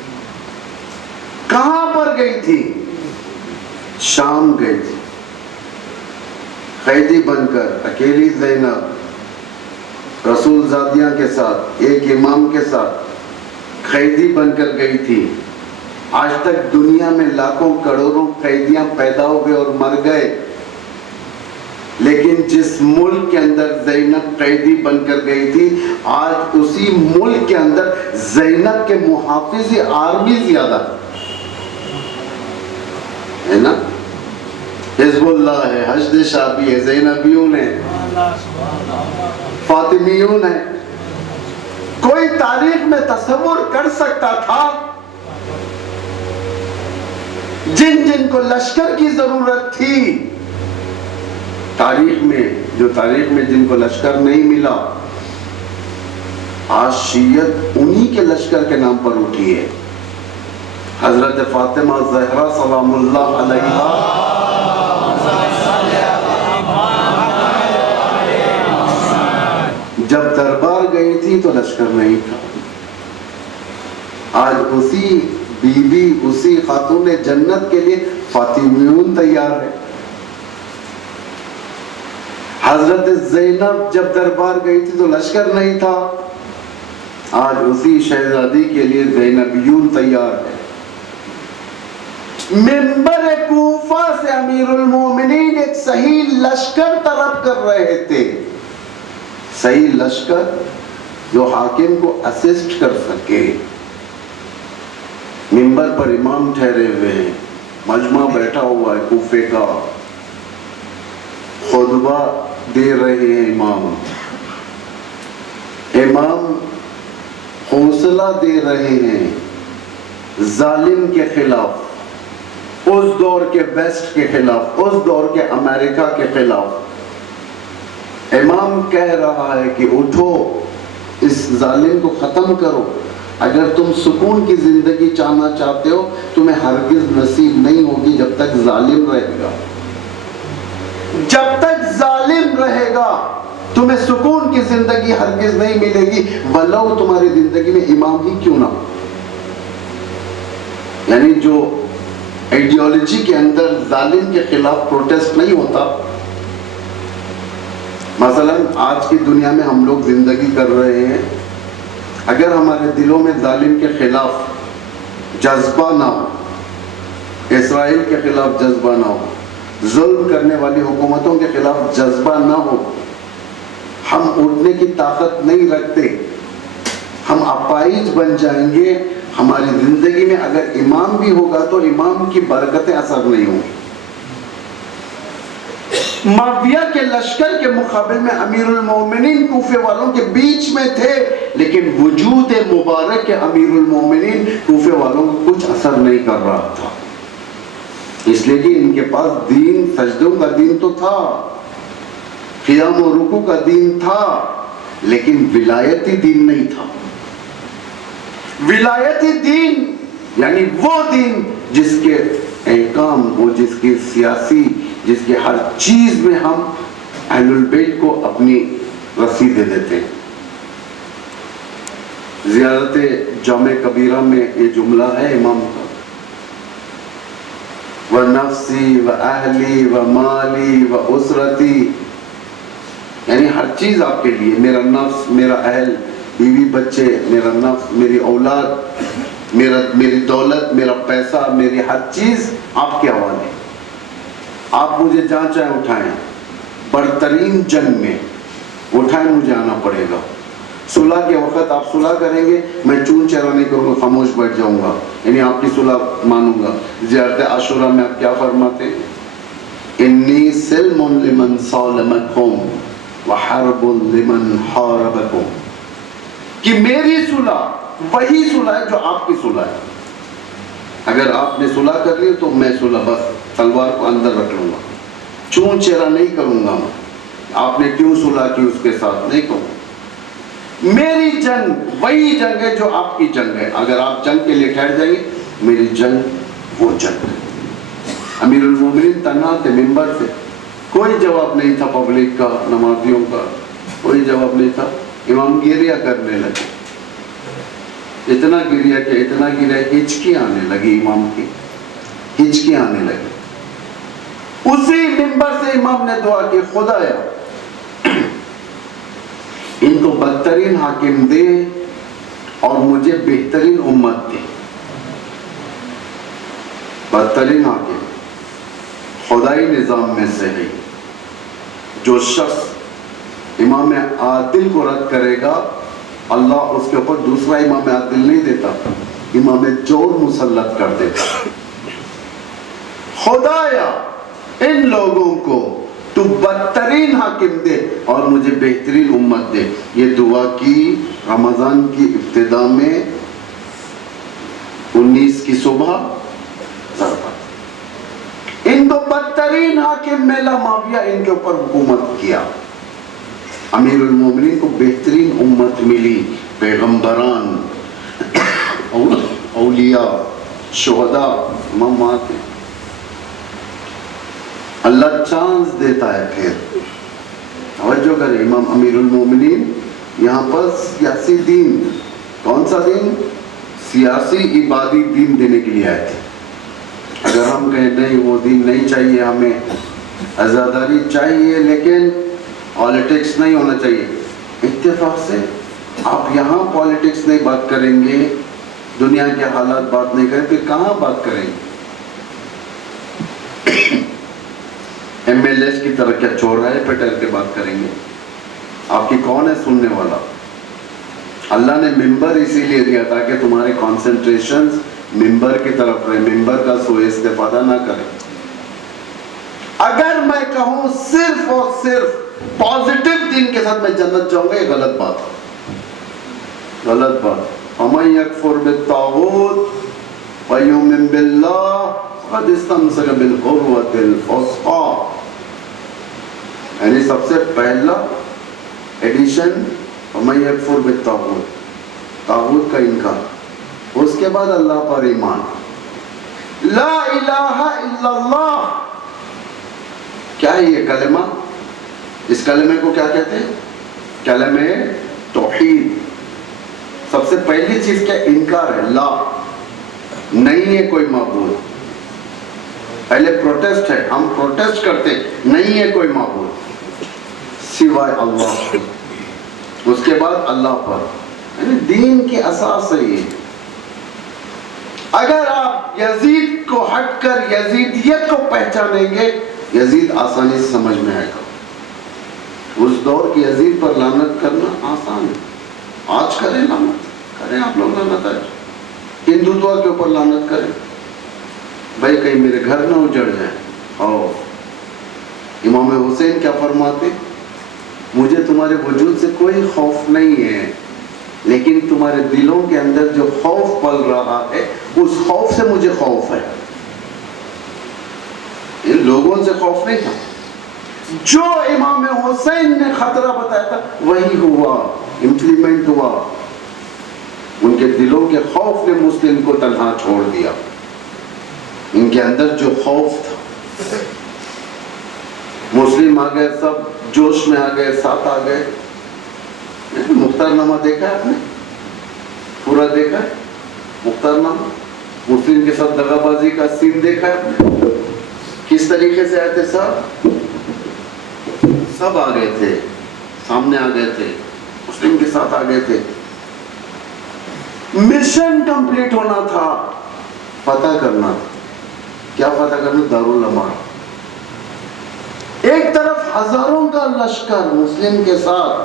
کہاں پر گئی تھی؟ شام گئی تھی. قیدی بن کر اکیلی زینب رسول زادیاں کے ساتھ, ایک امام کے ساتھ قیدی بن کر گئی تھی. آج تک دنیا میں لاکھوں کروڑوں قیدیاں پیدا ہو گئے اور مر گئے, لیکن جس ملک کے اندر زینب قیدی بن کر گئی تھی, آج اسی ملک کے اندر زینب کے محافظ آرمی زیادہ ہے نا. حزب اللہ ہے, حشد شعبی ہے, زینبیون ہے, فاطمیون ہے. کوئی تاریخ میں تصور کر سکتا تھا جن جن کو لشکر کی ضرورت تھی تاریخ میں جن کو لشکر نہیں ملا, آج شیعت انہی کے لشکر کے نام پر اٹھی ہے. حضرت فاطمہ زہرا سلام اللہ علیہا جب دربار گئی تھی تو لشکر نہیں تھا. آج اسی بی بی, اسی خاتون جنت کے لیے فاطمیون تیار ہے. حضرت زینب جب دربار گئی تھی تو لشکر نہیں تھا, آج اسی شہزادی کے لیے زینبیون تیار ہے. منبر کوفہ سے امیر المومنین ایک صحیح لشکر طلب کر رہے تھے. صحیح لشکر جو حاکم کو اسسٹ کر سکے. منبر پر امام ٹھہرے ہوئے ہیں، مجمع بیٹھا ہوا ہے کوفے کا، خطبہ دے رہے ہیں امام حوصلہ دے رہے ہیں ظالم کے خلاف، اس دور کے ویسٹ کے خلاف، اس دور کے امریکہ کے خلاف. امام کہہ رہا ہے کہ اٹھو، اس ظالم کو ختم کرو. اگر تم سکون کی زندگی چاہنا چاہتے ہو، تمہیں ہرگز نصیب نہیں ہوگی جب تک ظالم رہے گا. جب تک ظالم رہے گا تمہیں سکون کی زندگی ہرگز نہیں ملے گی، ولو تمہاری زندگی میں امام ہی کیوں نہ. یعنی جو آئیڈیالوجی کے اندر ظالم کے خلاف پروٹیسٹ نہیں ہوتا. مثلا آج کی دنیا میں ہم لوگ زندگی کر رہے ہیں، اگر ہمارے دلوں میں ظالم کے خلاف جذبہ نہ ہو، اسرائیل کے خلاف جذبہ نہ ہو، ظلم کرنے والی حکومتوں کے خلاف جذبہ نہ ہو، ہم اٹھنے کی طاقت نہیں رکھتے، ہم اپائج بن جائیں گے. ہماری زندگی میں اگر امام بھی ہوگا تو امام کی برکتیں اثر نہیں ہوں گی. معاویہ کے لشکر کے مقابل میں امیر المومنین کوفے والوں کے بیچ میں تھے، لیکن وجود مبارک کے امیر المومنین کوفے والوں کو کچھ اثر نہیں کر رہا تھا. اس لیے کہ ان کے پاس دین، سجدوں کا دین تو تھا، قیام و رکوع کا دین تھا، لیکن ولایتی دین نہیں تھا. ولایتی دین یعنی وہ دین جس کے احکام، وہ جس کی سیاسی، جس کے ہر چیز میں ہم اہل البیت کو اپنی رسی دے دیتے ہیں. زیارت جامع کبیرہ میں یہ جملہ ہے امام کا، وَنَفْسِي وَأَهْلِي وَمَالِي وَأُسْرَتِي، یعنی ہر چیز آپ کے لیے، میرا نفس، میرا اہل، بیوی بچے، میرا نفس، میری اولاد، میری دولت، میرا پیسہ، میری ہر چیز آپ کے حوالے. آپ مجھے جہاں چاہیں اٹھائیں، برترین جنگ میں اٹھائیں، مجھے آنا پڑے گا. صلح کے وقت آپ صلح کریں گے، میں چون چہرہ نہیں کروں گا، خاموش بیٹھ جاؤں گا، یعنی آپ کی صلح مانوں گا. زیارت عاشوراء میں آپ کیا فرماتے ہیں؟ انی سلم لمن صالمکم وحرب لمن حاربکم، کہ میری صلح وہی صلح ہے جو آپ کی صلح ہے. اگر آپ نے صلح کر لی تو میں صلح، بس تلوار کو اندر رکھ لوں گا، چون چہرہ نہیں کروں گا. آپ نے کیوں صلح کی اس کے ساتھ نہیں کہوں. میری جنگ وہی جنگ ہے جو آپ کی جنگ ہے. اگر آپ جنگ کے لیے ٹھہر جائیں گے، میری جنگ وہ جنگ ہے. امیر المومنین تنہا تھے منبر سے، کوئی جواب نہیں تھا پبلک کا، نمازیوں کا کوئی جواب نہیں تھا. امام گریہ کرنے لگے، اتنا گریہ کہ اتنا گریہ، ہچکی آنے لگی، امام کی ہچکی آنے لگی. اسی منبر سے امام نے دعا کی، خدایا ان کو بدترین حاکم دے اور مجھے بہترین امت دے. بدترین حاکم خدائی نظام میں سے ہے. جو شخص امام عادل کو رد کرے گا، اللہ اس کے اوپر دوسرا امام عادل نہیں دیتا، امام جور مسلط کر دیتا. خدایا ان لوگوں کو تو بدترین حاکم دے اور مجھے بہترین امت دے. یہ دعا کی رمضان کی ابتدا میں 19 کی صبح. ان دو بدترین حاکم میلا معاویہ ان کے اوپر حکومت کیا. امیر المومنین کو بہترین امت ملی، پیغمبران، اولیاء، شہداء، امامات. اللہ چانس دیتا ہے. پھر توجہ کریں، امام امیر المومنین یہاں پر سیاسی دین، کون سا دین؟ سیاسی عبادی دین دینے کے لیے آئے تھے. اگر ہم کہیں نہیں وہ دین نہیں چاہیے، ہمیں آزاداری چاہیے لیکن پالیٹکس نہیں ہونا چاہیے، اتفاق سے آپ یہاں پالیٹکس نہیں بات کریں گے، دنیا کے حالات بات نہیں کریں، پھر کہاں بات کریں گے؟ ایم ایل ایس کی طرح کیا چوراہے پہ ٹہل کے بات کریں گے؟ آپ کی کون ہے سننے والا؟ اللہ نے ممبر اسی لیے دیا تاکہ تمہارے کانسنٹریشن ممبر کی طرف رہے، ممبر کا سوء استفادہ نہ کرے۔ اگر میں کہوں صرف اور صرف پازیٹیو دین کے ساتھ میں جنت جاؤں گا، یہ غلط بات ہے، غلط بات۔ وَمَن يَكْفُرْ بِالطَّاغُوتِ وَيُؤْمِن بِاللَّهِ فَقَدِ اسْتَمْسَكَ بِالْعُرْوَةِ الْوُثْقَىٰ، یعنی سب سے پہلا ایڈیشن وَمَن يَكْفُرْ بِالطَّاغُوتِ، طاغوت کا انکار، اس کے بعد اللہ پر ایمان، لا الہ الا اللہ۔ کیا ہے یہ کلمہ؟ اس کلمے کو کیا کہتے ہیں؟ کلمہ توحید۔ سب سے پہلی چیز کیا؟ انکار ہے، لا، نہیں ہے کوئی معبود۔ پہلے پروٹیسٹ ہے، ہم پروٹیسٹ کرتے نہیں ہے کوئی معبود سوائے اللہ، اس کے بعد اللہ پر، یعنی دین کی اساس ہے یہ۔ اگر آپ یزید کو ہٹ کر یزیدیت کو پہچانیں گے، یزید آسانی سے سمجھ میں آئے گا۔ اس دور کی یزید پر لعنت کرنا آسان ہے، آج کریں لعنت، کریں آپ لوگ لعنت، آج ہندوتوا کے اوپر لعنت کریں، بھائی کہیں میرے گھر نہ اجڑ جائیں۔ اور امام حسین کیا فرماتے؟ مجھے تمہارے وجود سے کوئی خوف نہیں ہے، لیکن تمہارے دلوں کے اندر جو خوف پل رہا ہے اس خوف سے مجھے خوف ہے۔ ان لوگوں سے خوف نہیں تھا، جو امام حسین نے خطرہ بتایا تھا وہی ہوا، امپلیمنٹ ہوا۔ ان کے دلوں کے خوف نے مسلم کو تنہا چھوڑ دیا، ان کے اندر جو خوف تھا، مسلم آ گئے، سب جوش میں آ گئے، ساتھ آ گئے۔ مختار نامہ دیکھا ہے آپ نے؟ پورا دیکھا ہے مختار نامہ؟ مسلم کے ساتھ دغا بازی کا سین دیکھا ہے آپ نے؟ کس طریقے سے آئے تھے؟ سب آ گئے تھے، سامنے آ گئے تھے، مسلم کے ساتھ آ گئے تھے۔ مشن کمپلیٹ ہونا تھا، فتح کرنا تھا۔ کیا فتح کرنا؟ دارالامار۔ ایک طرف ہزاروں کا لشکر مسلم کے ساتھ،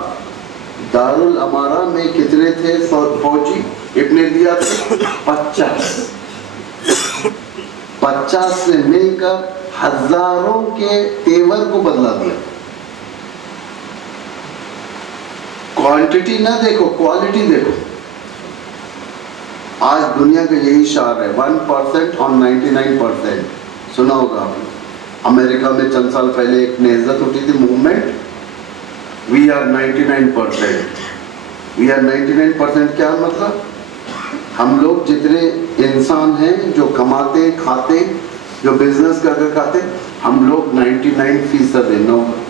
دارالامارہ میں کتنے تھے فوجی؟ ابن دیا تھے 50 سے مل کر ہزاروں کے تیور کو بدلا دیا۔ کوانٹٹی نہ دیکھو، کوالٹی دیکھو۔ آج دنیا کا یہی شعار ہے، 1% on 99%۔ سنا ہوگا آپ نے، امریکہ میں چند سال پہلے ایک نہضت اٹھی تھی، movement, we are 99%۔ We are 99% کیا مطلب؟ ہم لوگ جتنے انسان ہیں جو کماتے کھاتے، جو بزنس کر کے کھاتے، ہم لوگ 99% ہیں،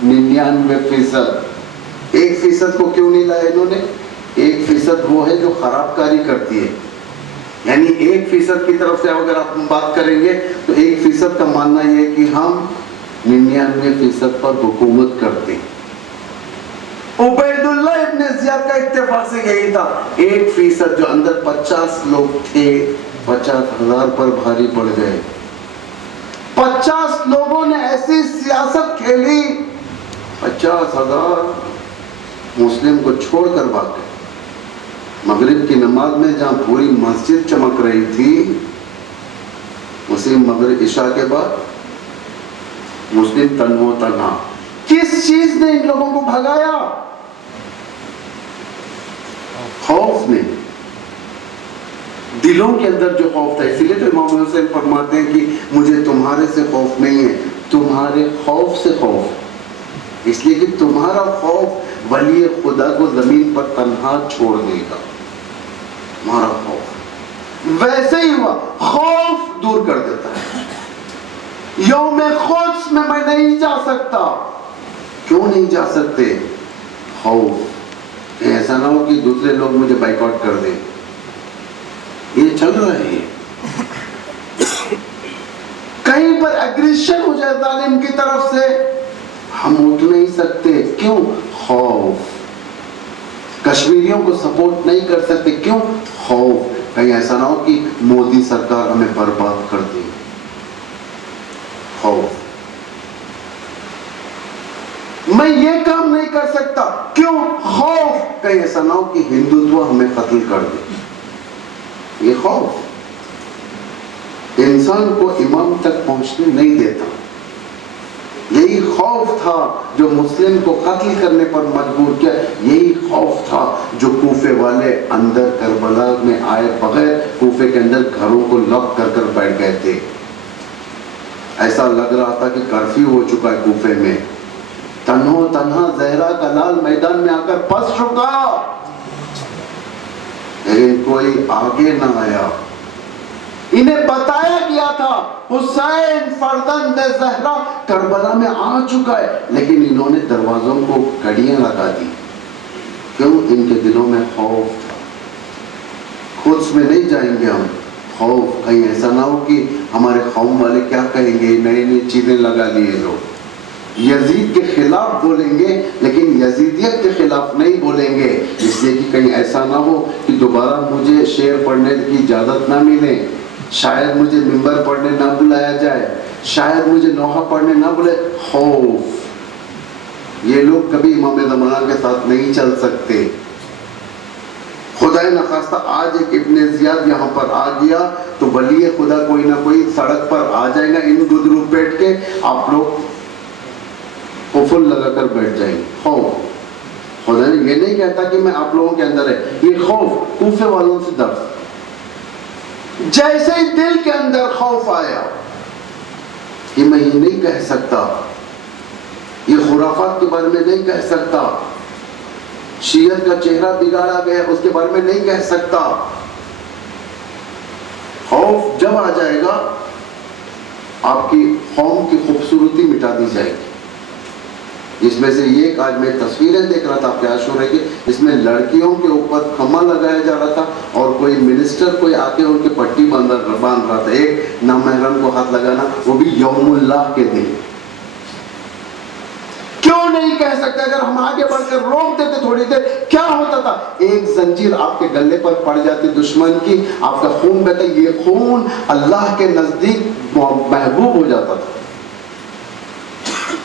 99%۔ 1% کو کیوں نہیں لایا انہوں نے؟ 1% وہ ہے جو خراب کاری کرتی ہے، یعنی 1% کی طرف سے اگر آپ بات کریں گے تو 1% کا ماننا یہ ہے کہ ہم 99% پر حکومت کرتے ہیں۔ عبید اللہ ابن زیاد کا اتفاق سے یہی تھا، 1% جو اندر 50 لوگ تھے، 50,000 پر بھاری پڑ گئے۔ 50 لوگوں نے ایسی سیاست کھیلی، 50,000 مسلم کو چھوڑ کر بھاگ گئے۔ مغرب کی نماز میں جہاں پوری مسجد چمک رہی تھی، اسی مغرب عشاء کے بعد مسلم تنہا تنہا۔ کس چیز نے ان لوگوں کو بھگایا؟ خوف نے، دلوں کے اندر جو خوف تھا۔ اسی لیے تو امام حسین فرماتے ہیں کہ مجھے تمہارے سے خوف نہیں ہے، تمہارے خوف سے خوف، اس لیے کہ تمہارا خوف ولی خدا کو زمین پر تنہا چھوڑ دے گا۔ تمہارا خوف ویسے ہی ہوا، خوف دور کر دیتا ہے۔ یوم قدس میں نہیں جا سکتا، کیوں نہیں جا سکتے؟ خوف، ایسا نہ ہو کہ دوسرے لوگ مجھے بائیکاٹ کر دیں۔ یہ چل رہا ہے، کہیں پر ایگریشن ہو جائے ظالم کی طرف سے، ہم اٹھ نہیں سکتے، کیوں؟ خوف۔ کشمیریوں کو سپورٹ نہیں کر سکتے، کیوں؟ خوف، کہیں ایسا نہ ہو کہ مودی سرکار ہمیں برباد کر دے۔ خوف۔ میں یہ کام نہیں کر سکتا، کیوں؟ خوف، کہیں ایسا نہ ہو کہ ہندوتوا ہمیں قتل کر دے. یہ خوف انسان کو امام تک پہنچنے نہیں دیتا. یہی خوف تھا جو مسلم کو قتل کرنے پر مجبور کیا. یہی خوف تھا جو کوفے والے اندر کربلا میں آئے بغیر کوفے کے اندر گھروں کو لاک کر کر بیٹھ گئے تھے. ایسا لگ رہا تھا کہ کرفیو ہو چکا ہے کوفے میں. تنہا زہرا کا لال میدان میں آ کر پھنس چکا, لیکن کوئی آگے نہ آیا. انہیں بتایا گیا تھا حسین فرزند زہرا کربلا میں آ چکا ہے, لیکن انہوں نے دروازوں کو کڑیاں لگا دی. کیوں؟ ان کے دلوں میں خوف تھا. خود میں نہیں جائیں گے ہم, خوف کہیں ایسا نہ ہو کہ ہمارے قوم والے کیا کہیں گے, نئی نئی چیزیں لگا لیے لوگ. یزید کے خلاف بولیں گے لیکن یزیدیت کے خلاف نہیں بولیں گے, اس لیے کہ کہیں ایسا نہ ہو کہ دوبارہ مجھے شعر پڑھنے کی اجازت نہ ملے, شاید مجھے منبر پڑھنے نہ بلایا جائے, شاید مجھے لوحہ پڑھنے نہ بلے. خوف. یہ لوگ کبھی امام زمانہ کے ساتھ نہیں چل سکتے. خدا نخواستہ آج ایک ابن زیاد یہاں پر آ گیا تو ولی خدا کوئی نہ کوئی سڑک پر آ جائے گا, ان گدرو پیٹ کے آپ لوگ قفل لگا کر بیٹھ جائیں گے. خوف. خدا نے یہ نہیں کہتا کہ میں آپ لوگوں کے اندر ہے, یہ خوف کوفے والوں سے ڈر. جیسے ہی دل کے اندر خوف آیا کہ میں یہ نہیں کہہ سکتا, یہ خرافات کے بارے میں نہیں کہہ سکتا, شیعت کا چہرہ بگاڑا گیا اس کے بارے میں نہیں کہہ سکتا. خوف جب آ جائے گا آپ کی قوم کی خوبصورتی مٹا دی جائے گی. اس میں سے یہ آج میں تصویریں دیکھ رہا تھا آپ کے عاشورے کی, اس میں لڑکیوں کے اوپر کھما لگایا جا رہا تھا اور کوئی منسٹر کوئی آ کے ان کی پٹی باندھ رہا تھا. ایک نامحرم کو ہاتھ لگانا, وہ بھی یوم اللہ کے دن. کیوں نہیں کہہ سکتے؟ اگر ہم آگے بڑھ کر روک دیتے تھوڑی دیر, کیا ہوتا تھا؟ ایک زنجیر آپ کے گلے پر پڑ جاتی دشمن کی, آپ کا خون بہتا. یہ خون اللہ کے نزدیک محبوب ہو جاتا تھا.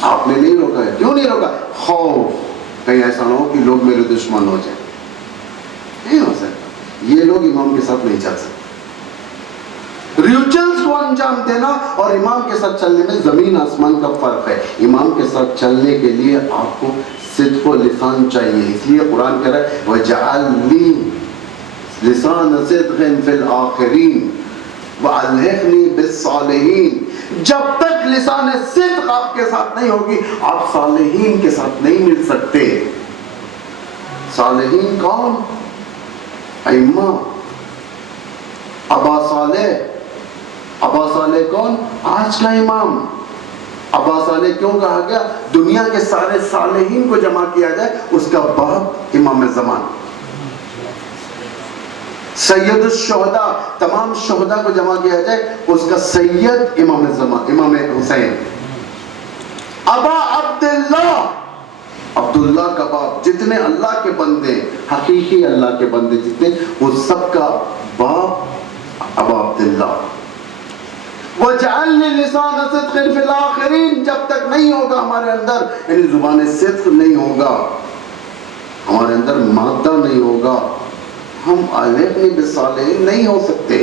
آپ نے نہیں روکا ہے. کیوں نہیں روکا؟ خوف کہیں ایسا نہ ہو کہ لوگ میرے دشمن ہو جائیں. نہیں ہو سکتا. یہ لوگ امام کے ساتھ نہیں چل سکتے. ریچولز کو انجام دینا اور امام کے ساتھ چلنے میں زمین آسمان کا فرق ہے. امام کے ساتھ چلنے کے لیے آپ کو صدق و لسان چاہیے. اس لیے قرآن کہہ رہا ہے وَجَعَلْ لِي لِسَانَ صِدْقٍ فِي الْآخِرِينَ وَأَلْحِقْنِي بِالصَّالِحِينَ. جب تک لسان صدق آپ کے ساتھ نہیں ہوگی آپ صالحین کے ساتھ نہیں مل سکتے. صالحین کون؟ ائمہ. ابا صالح. ابا صالح کون؟ آج کا امام. ابا صالح کیوں کہا گیا؟ دنیا کے سارے صالحین کو جمع کیا جائے, اس کا باپ امام زمان. سید الشہداء, تمام شہداء کو جمع کیا جائے, اس کا سید امام زمان, امام حسین. ابا عبداللہ, عبداللہ کا باپ. جتنے اللہ کے بندے, حقیقی اللہ کے بندے جتنے, وہ سب کا باپ ابا عبداللہ. وَجَعَلْ لِي لِسَانَ صِدْقٍ فِي الْآخِرِينَ. جب تک نہیں ہوگا ہمارے اندر, یعنی زبان صدق نہیں ہوگا, ہمارے اندر مادہ نہیں ہوگا, ہم الحقنی بالصالحین نہیں ہو سکتے.